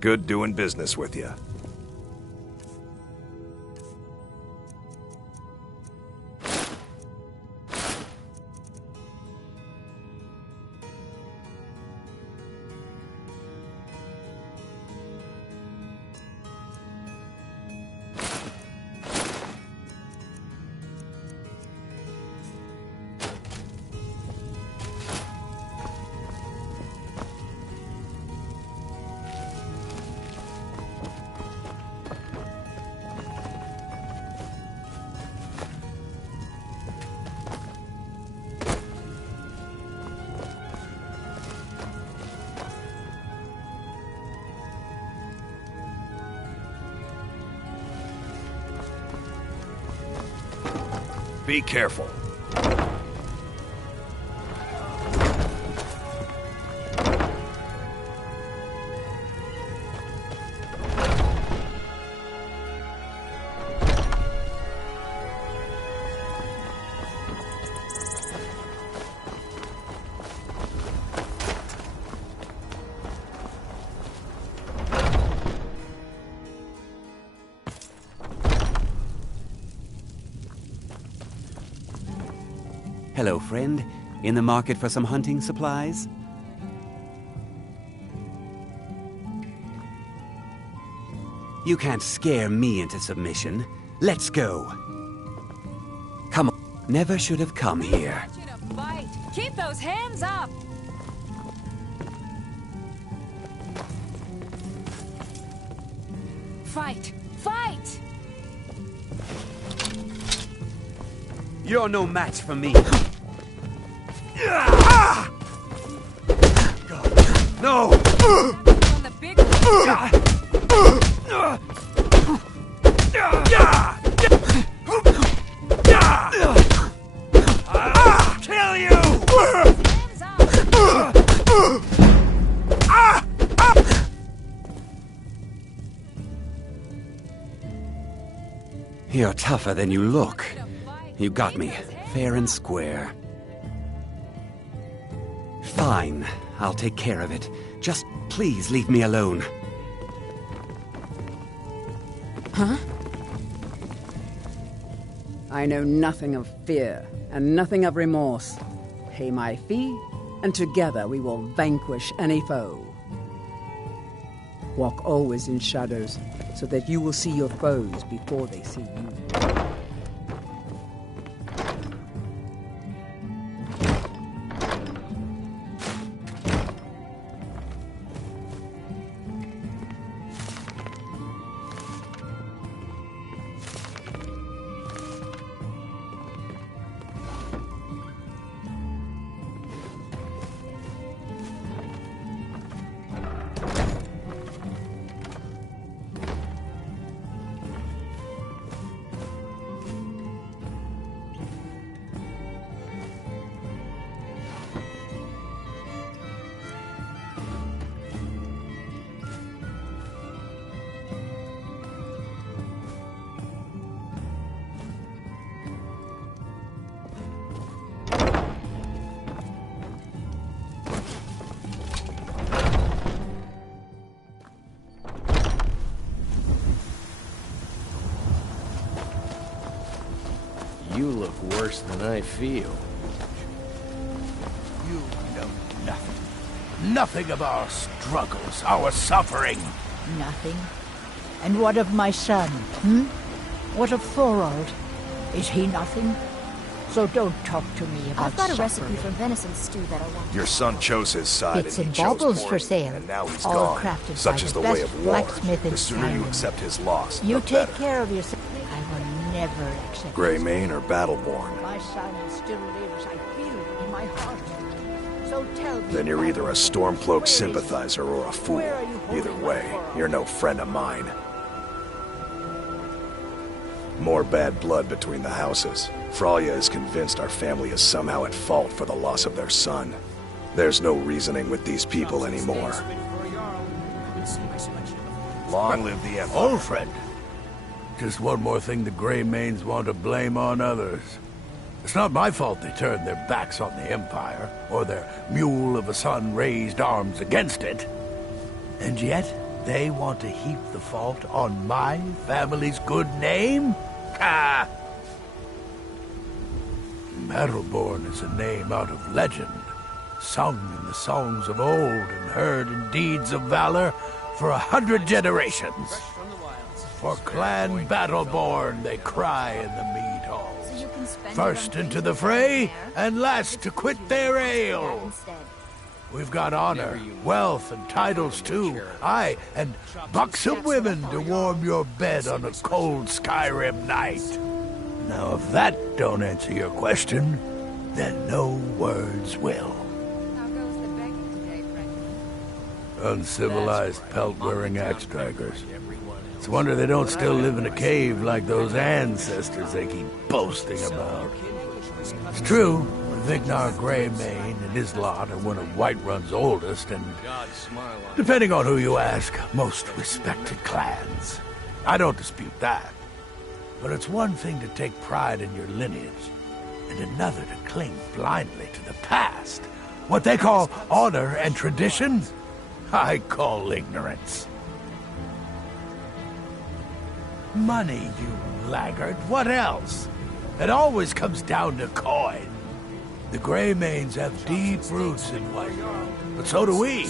Good doing business with you. Be careful. Hello, friend. In the market for some hunting supplies? You can't scare me into submission. Let's go. Come on. Never should have come here. Fight! Keep those hands up! Fight! Fight! You're no match for me. No! On the big I'll kill you! You're tougher than you look. You got me, fair and square. Fine, I'll take care of it. Just please leave me alone. Huh? I know nothing of fear, and nothing of remorse. Pay my fee, and together we will vanquish any foe. Walk always in shadows, so that you will see your foes before they see you. You look worse than I feel. You know nothing. Nothing of our struggles, our suffering. Nothing. And what of my son, What of Thorold? Is he nothing? So don't talk to me about I've got a suffering. recipe for venison stew that I want. Your son chose his side, Bits and and he chose baubles for poorly, sale. and now he's All gone. crafted Such by is the the way best of war. blacksmith in The sooner you Skyrim. accept his loss, You the take better. care of yourself. I will never accept Greymane or Battleborn? My son still lives. I feel it in my heart. So tell me. Then you're either a Stormcloak sympathizer or a fool. Either way, you're no friend of mine. More bad blood between the houses. Fralya is convinced our family is somehow at fault for the loss of their son. There's no reasoning with these people anymore. Long live the Empire. Old friend. Just one more thing the Greymanes want to blame on others. It's not my fault they turned their backs on the Empire, or their mule of a son raised arms against it. And yet, they want to heap the fault on my family's good name? Ah! Battleborn is a name out of legend, sung in the songs of old and heard in deeds of valor for 100 generations. For Clan Battleborn, they cry in the mead halls. First into the fray, and last to quit their ale. We've got honor, wealth, and titles too. Aye, and buxom women to warm your bed on a cold Skyrim night. Now, if that don't answer your question, then no words will. Uncivilized pelt-wearing axe-draggers. It's a wonder they don't still live in a cave like those ancestors they keep boasting about. It's true, Vignar Greymane and his lot are one of Whiterun's oldest and, depending on who you ask, most respected clans. I don't dispute that. But it's one thing to take pride in your lineage, and another to cling blindly to the past. What they call honor and tradition, I call ignorance. Money, you laggard. What else? It always comes down to coin. The Greymanes have deep roots in Whiterun, but so do we.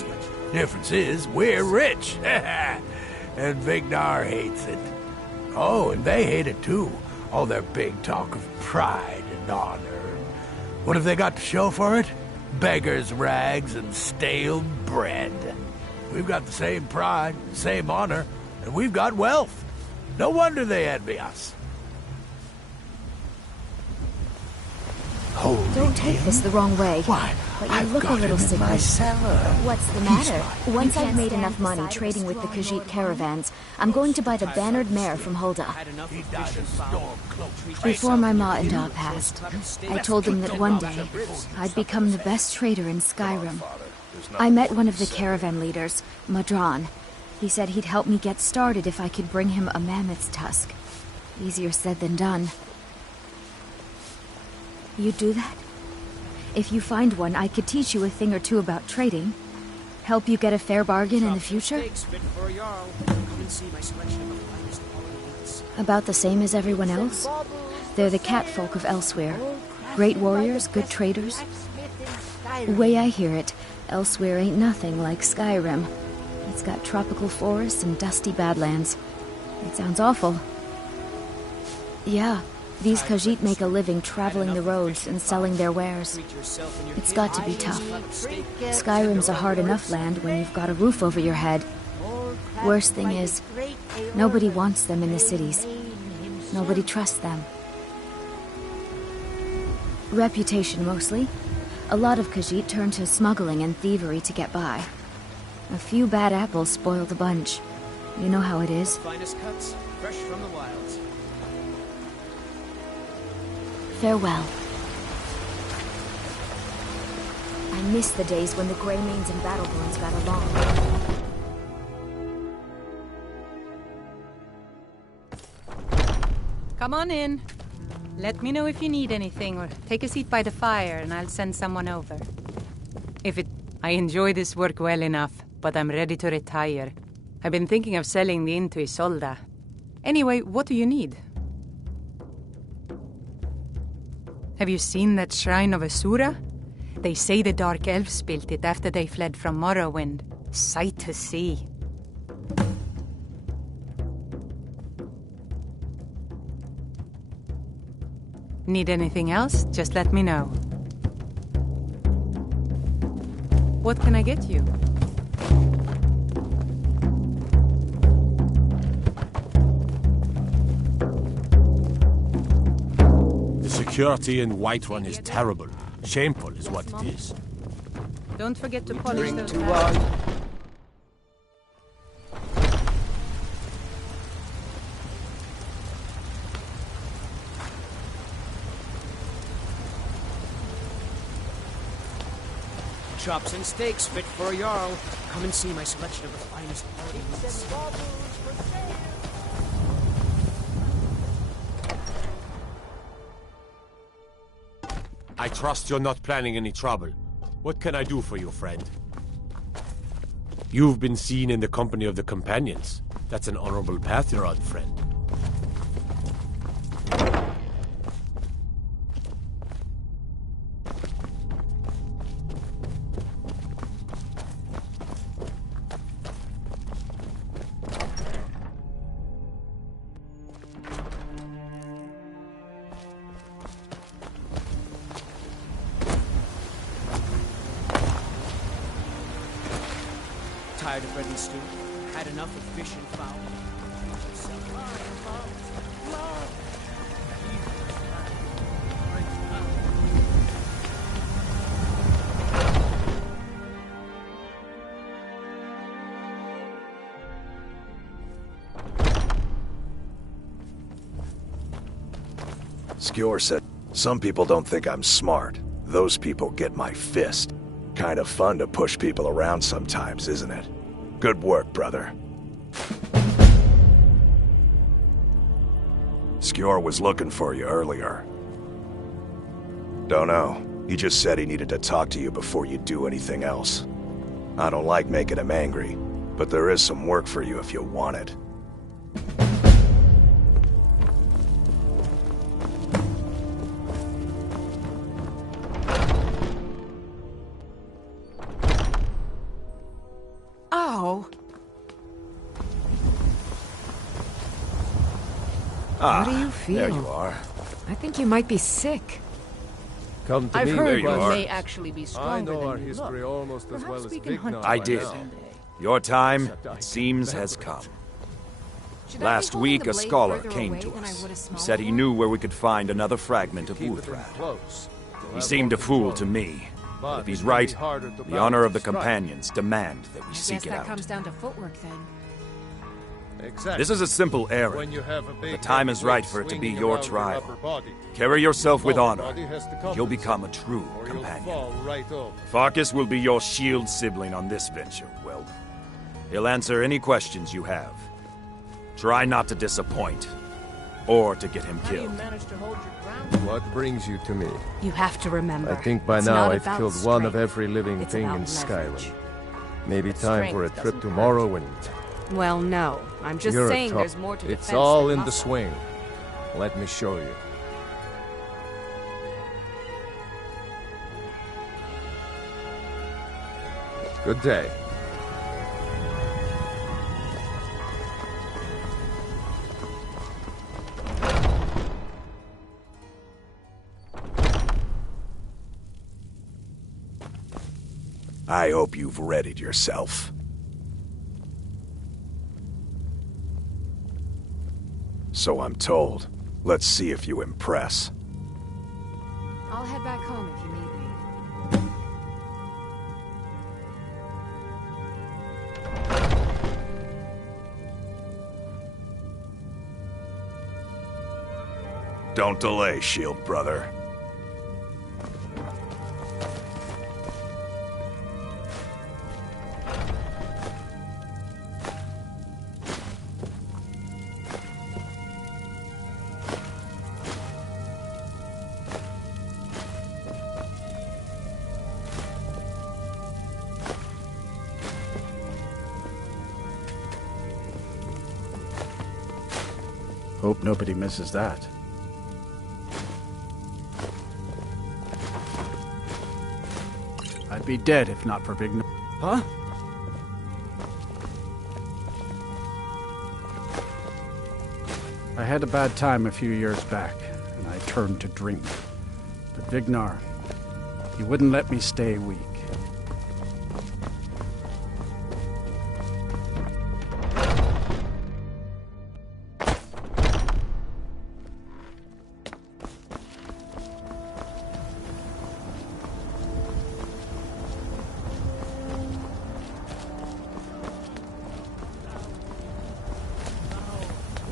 Difference is, we're rich. And Vignar hates it. Oh, and they hate it too. All their big talk of pride and honor. What have they got to show for it? Beggars' rags and stale bread. We've got the same pride, the same honor, and we've got wealth. No wonder they envy us. Don't take this the wrong way. Why? But you I've look a got little him in sickly. my cellar. What's the matter? Once I've made enough money trading with the Khajiit caravans, I'm going to buy the bannered mare from Hulda. Before my ma and Da passed, I told them that one day I'd become the best trader in Skyrim. I met one of the caravan leaders, Madran. He said he'd help me get started if I could bring him a mammoth's tusk. Easier said than done. You'd do that? If you find one, I could teach you a thing or two about trading. Help you get a fair bargain in the future? About the same as everyone else. They're the catfolk of elsewhere. Great warriors, good traders. The way I hear it, elsewhere ain't nothing like Skyrim. It's got tropical forests and dusty badlands. It sounds awful. Yeah, these Khajiit make a living traveling the roads and selling their wares. It's got to be tough. Skyrim's a hard enough land when you've got a roof over your head. Worst thing is, nobody wants them in the cities. Nobody trusts them. Reputation, mostly. A lot of Khajiit turn to smuggling and thievery to get by. A few bad apples spoil the bunch. You know how it is. Finest cuts, fresh from the wilds. Farewell. I miss the days when the Greymanes and Battleborns got along. Come on in. Let me know if you need anything, or take a seat by the fire and I'll send someone over. I enjoy this work well enough, but I'm ready to retire. I've been thinking of selling the inn to Isolda. Anyway, what do you need? Have you seen that shrine of Asura? They say the Dark Elves built it after they fled from Morrowind. Sight to see. Need anything else? Just let me know. What can I get you? The security in Whiterun is terrible. Shameful is what it is. Don't forget to polish those bags. Chops and steaks fit for a Jarl. Come and see my selection of the finest party meats. I trust you're not planning any trouble. What can I do for you, friend? You've been seen in the company of the companions. That's an honorable path you're on, friend. Tired of bread and stew? Had enough of fish and fowl? Skjor said, some people don't think I'm smart. Those people get my fist. Kind of fun to push people around sometimes, isn't it? Good work, brother. Skjor was looking for you earlier. Don't know. He just said he needed to talk to you before you do anything else. I don't like making him angry, but there is some work for you if you want it. How do you feel? There you are. I think you might be sick. Come to I've me, heard there you you are. may actually be I stronger know our than you history look. almost as well Perhaps as we can hunt Vignar I by did. now. Your time, it seems, has come. Last week, a scholar came to us. He said he knew where we could find another fragment of Uthrad. He seemed a fool to me. But if he's right, the honor of the companions demand that we I seek guess it that out. comes down to footwork then. This is a simple errand. The time is right for it to be your trial. Carry yourself with honor. You'll become a true companion. Farkas will be your shield sibling on this venture, Weld. He'll answer any questions you have. Try not to disappoint. or to get him How do you killed. manage to hold your ground? What brings you to me? You have to remember. I think by it's now not I've about killed one of strength. every living It's thing about in leverage. Skyrim. Maybe But time for a strength trip doesn't to hurt. Morrowind. Well, no. I'm just You're a saying tough- there's more to defense It's all than in the muscle. swing. Let me show you. Good day. I hope you've readied yourself. So I'm told. Let's see if you impress. I'll head back home if you need me. Don't delay, Shield brother. Hope nobody misses that. I'd be dead if not for Big... Huh? I had a bad time a few years back, and I turned to drink. But Vignar, he wouldn't let me stay weak.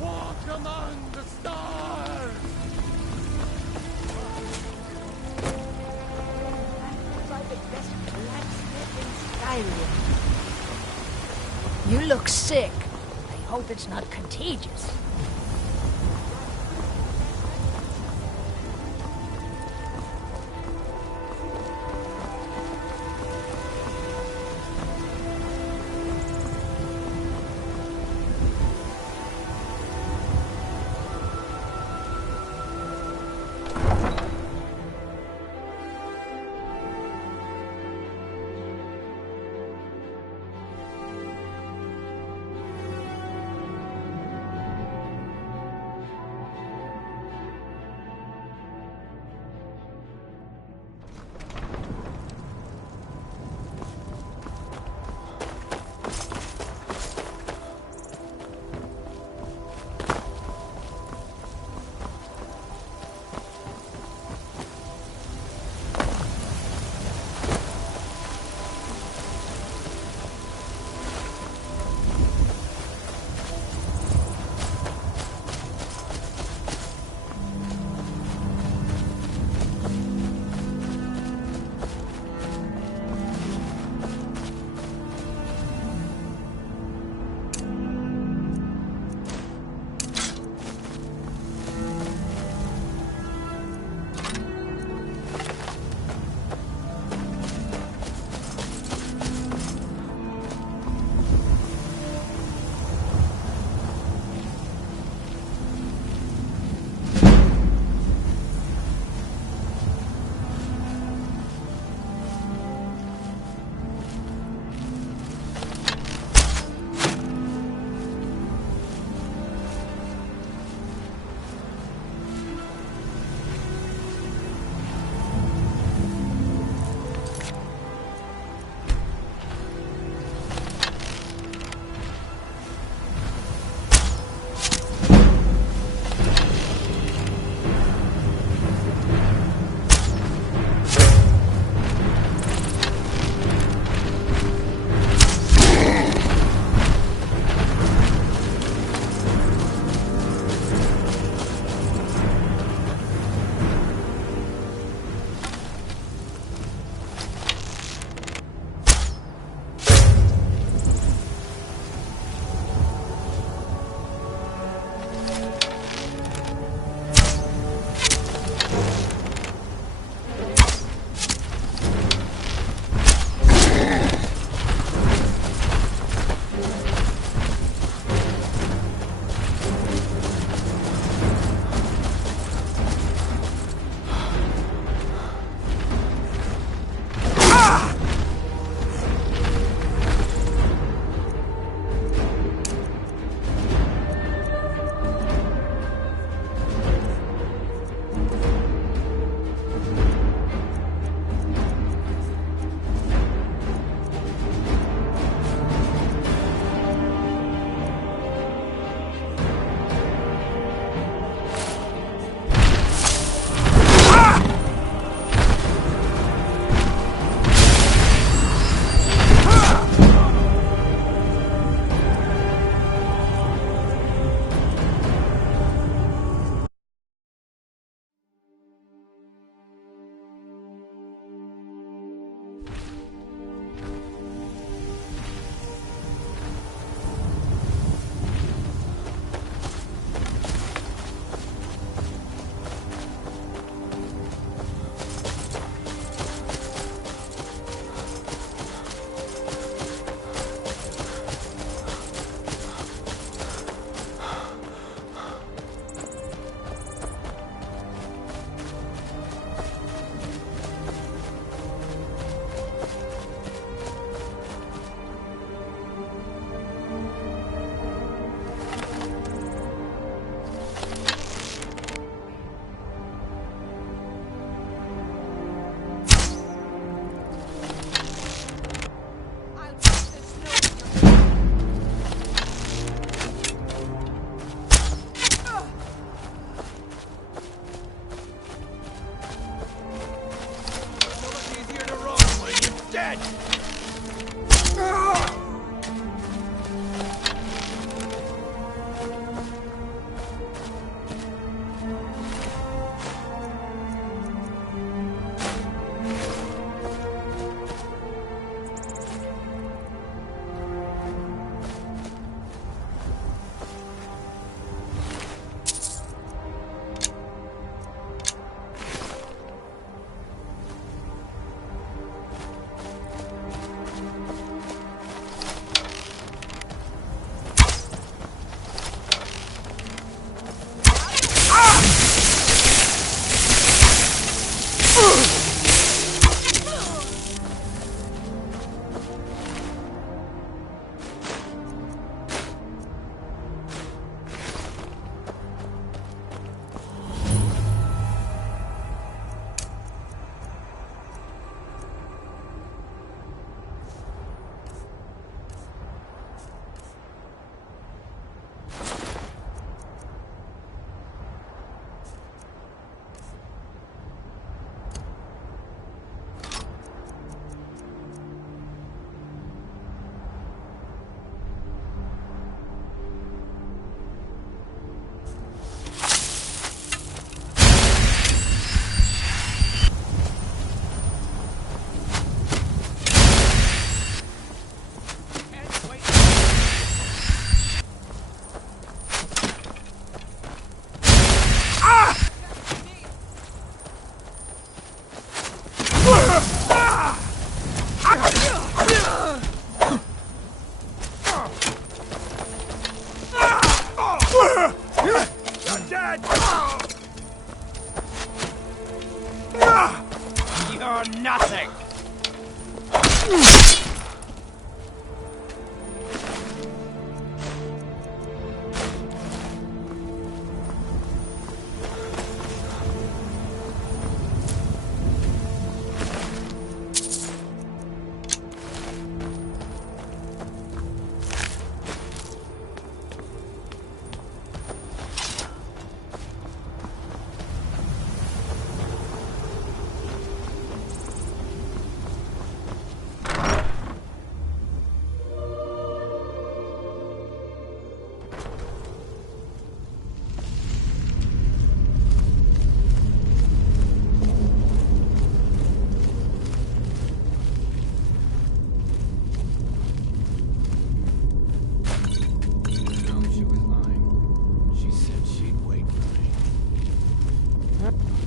Walk among the stars! You look sick. I hope it's not contagious. You're dead! You're nothing!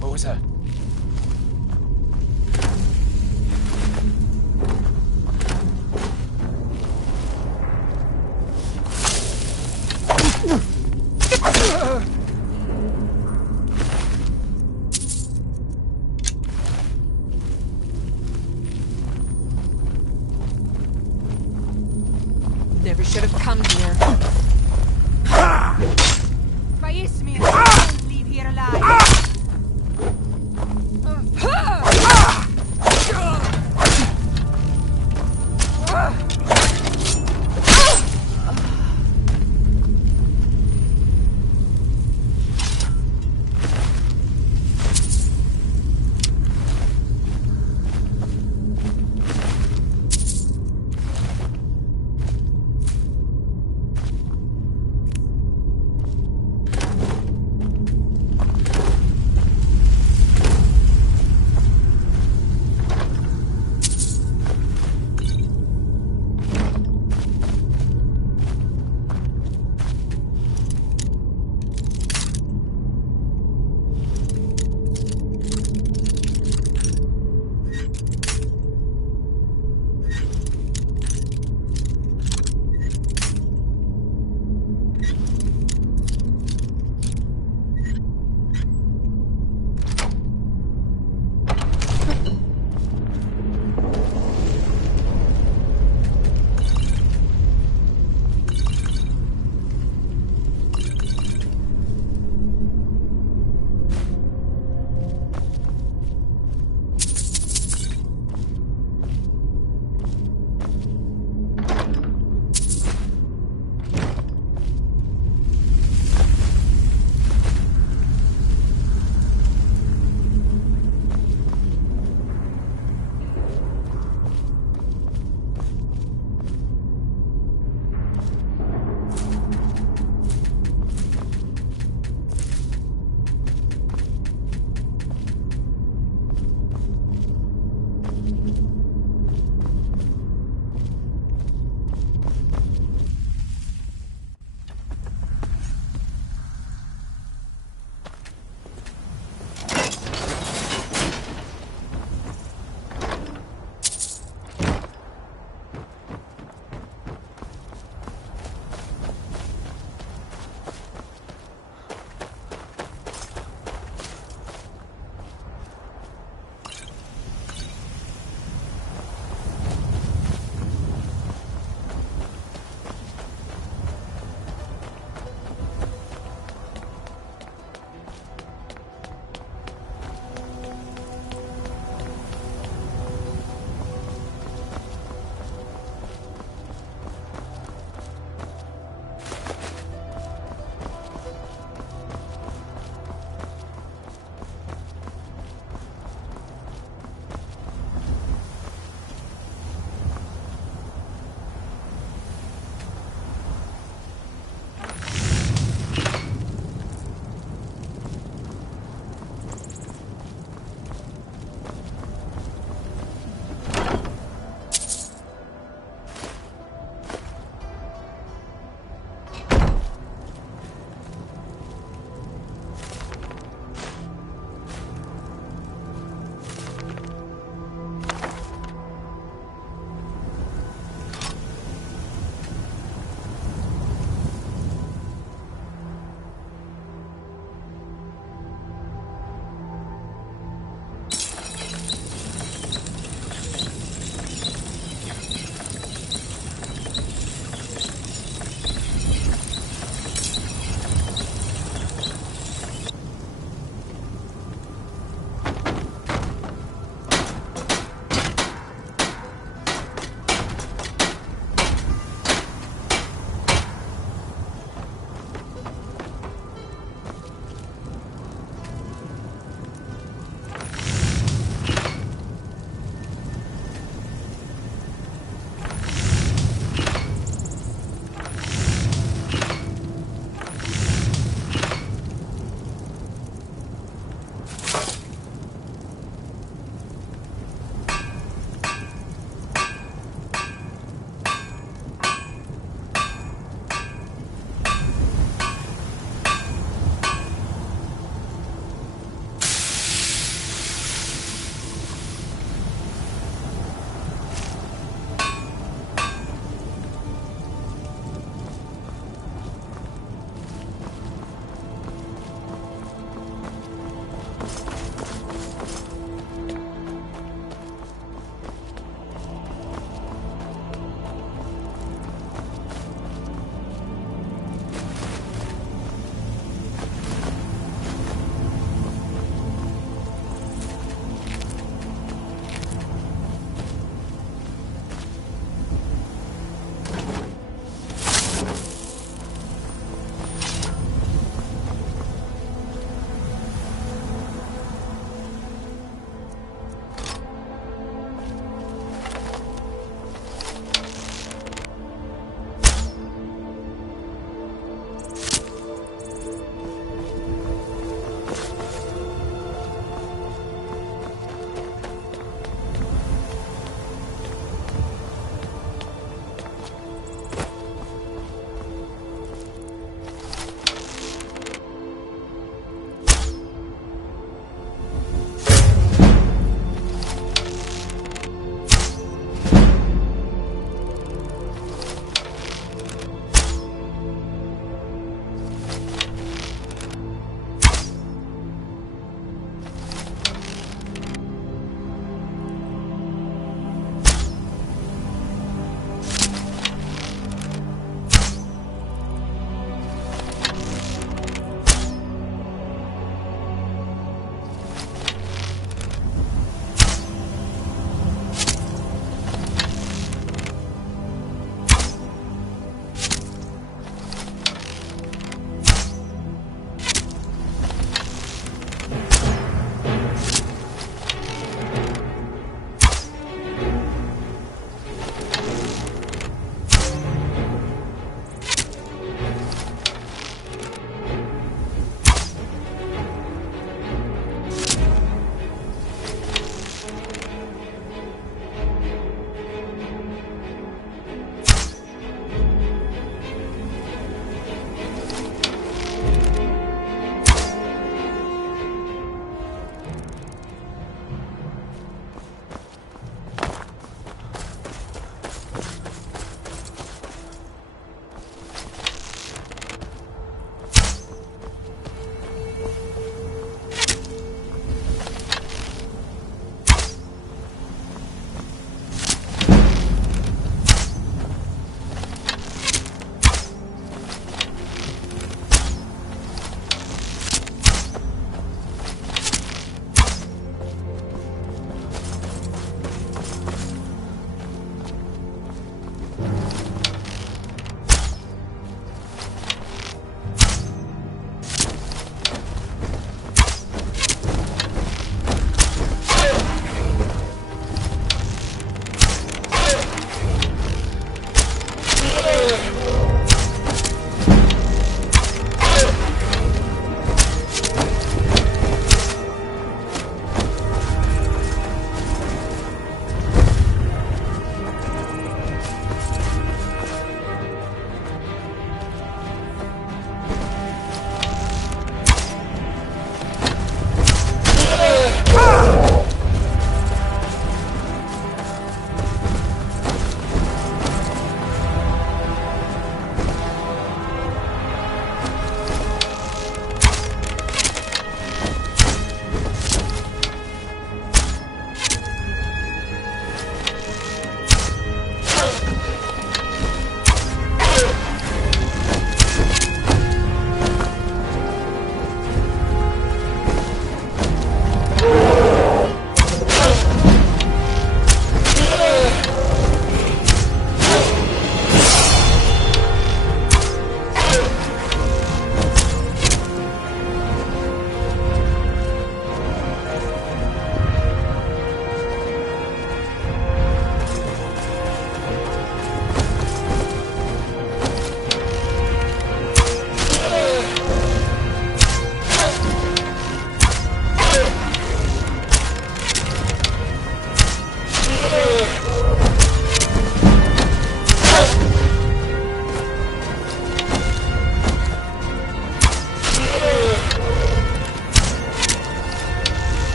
What was that? Never should have come here. By Ismir, don't leave here alive.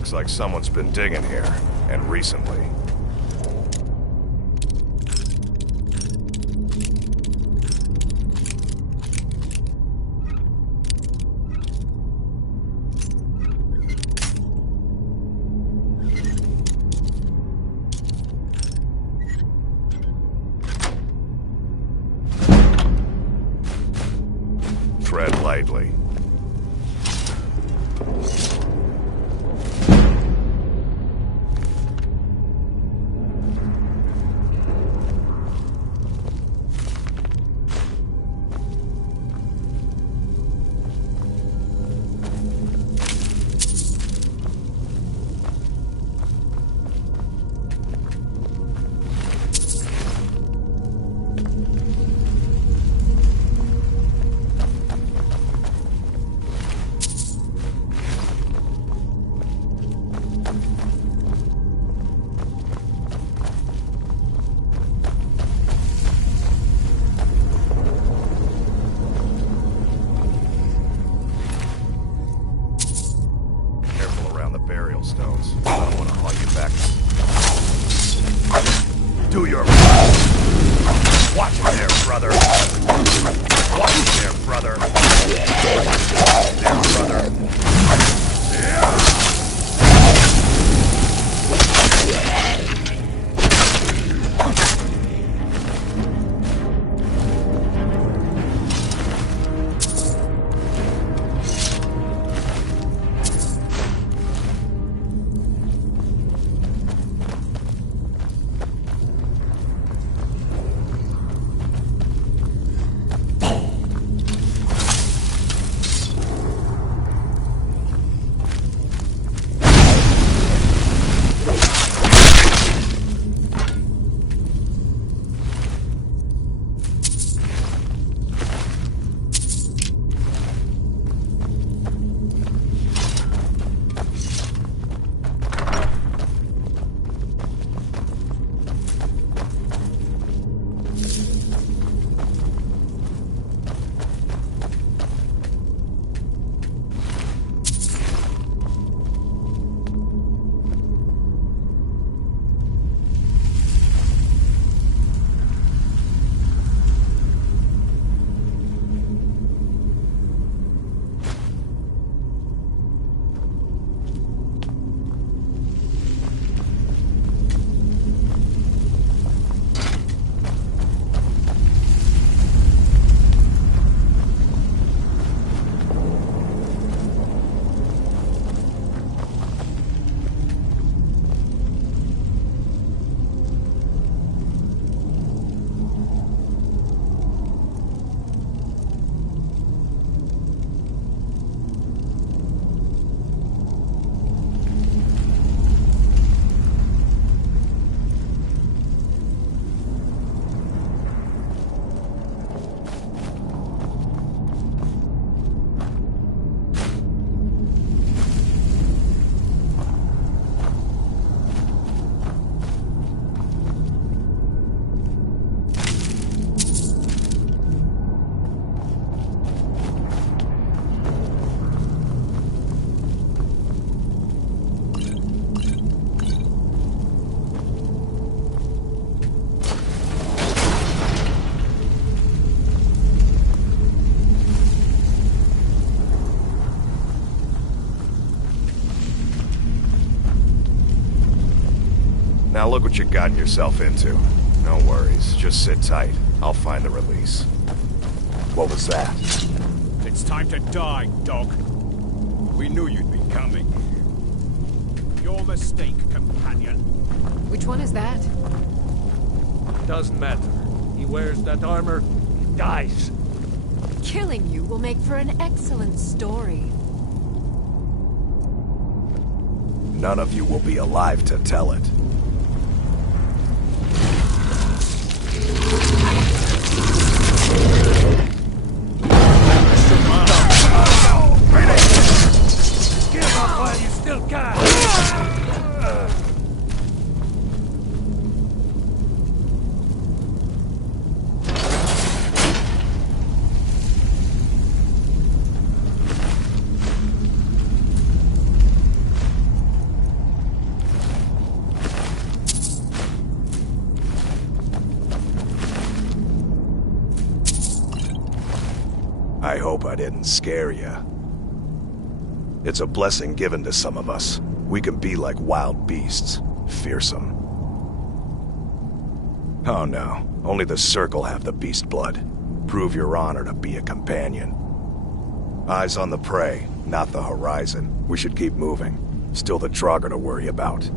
Looks like someone's been digging here, and recently. Tread lightly. Burial stones. I don't want to haul you back. Do your best. Watch it there, brother. Watch it there, brother. Watch it there, brother. Now look what you got yourself into. No worries, just sit tight. I'll find the release. What was that? It's time to die, dog. We knew you'd be coming. Your mistake, companion. Which one is that? Doesn't matter. He wears that armor, he dies. Killing you will make for an excellent story. None of you will be alive to tell it. Give up while you still can! I hope I didn't scare you. It's a blessing given to some of us. We can be like wild beasts, fearsome. Oh no, only the Circle have the beast blood. Prove your honor to be a companion. Eyes on the prey, not the horizon. We should keep moving. Still the Draugr to worry about.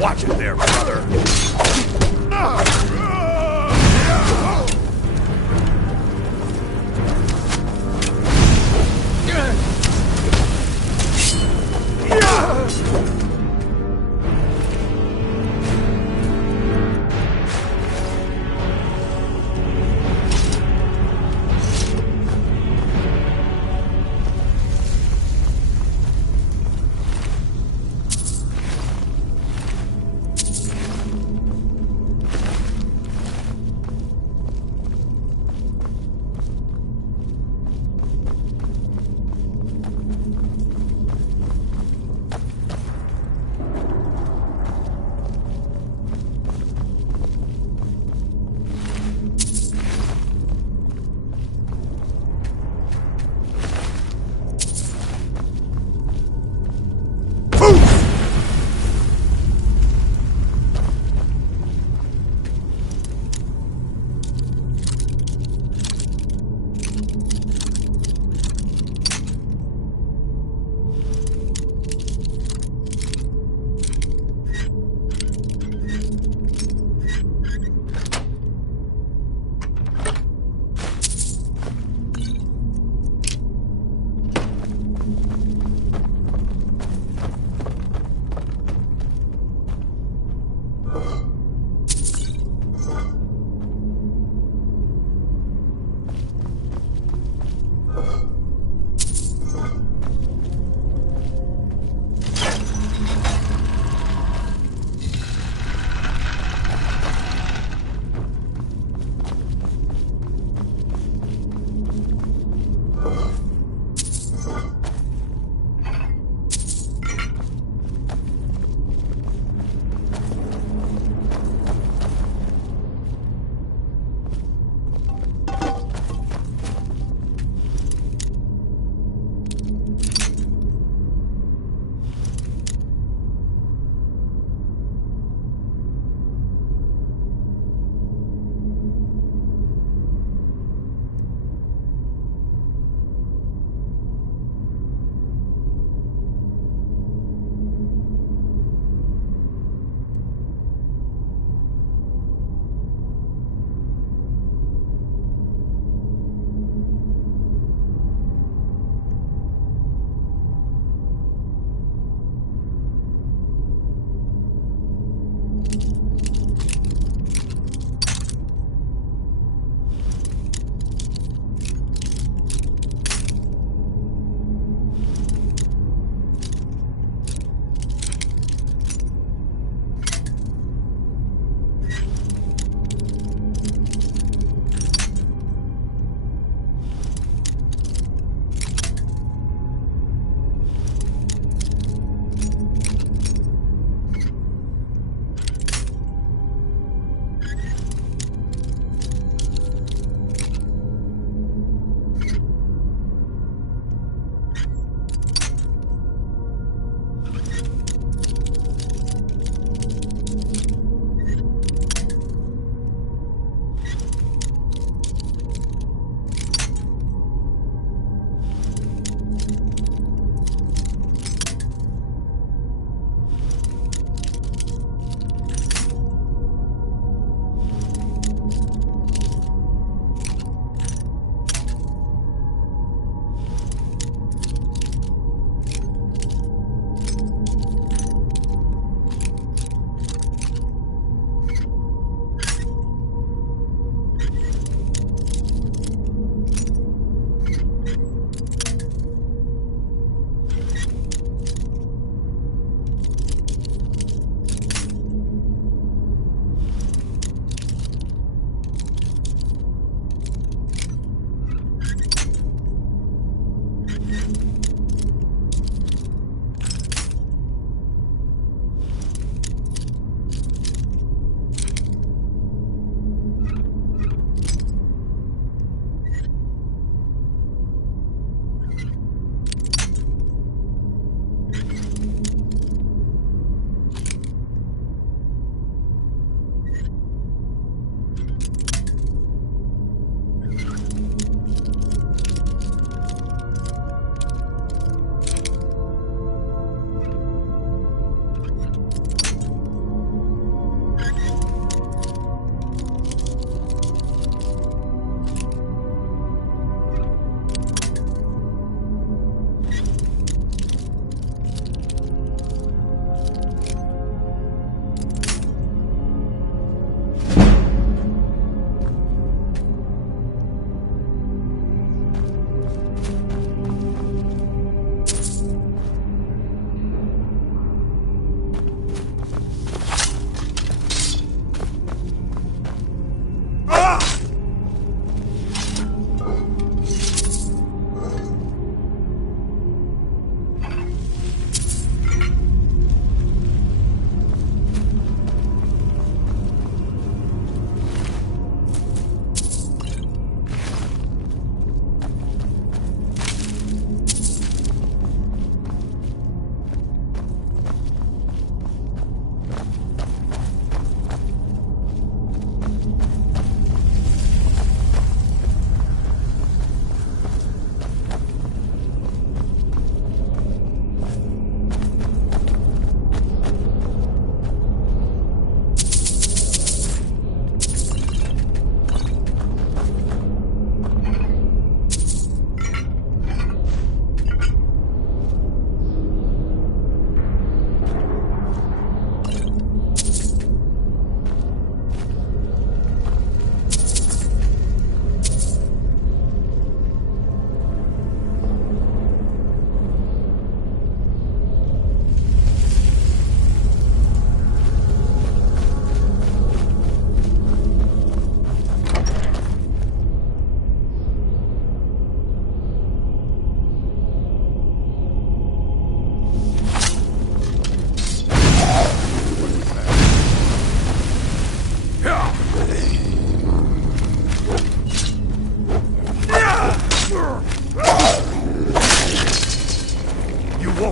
Watch it there, brother.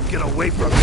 Get away from me!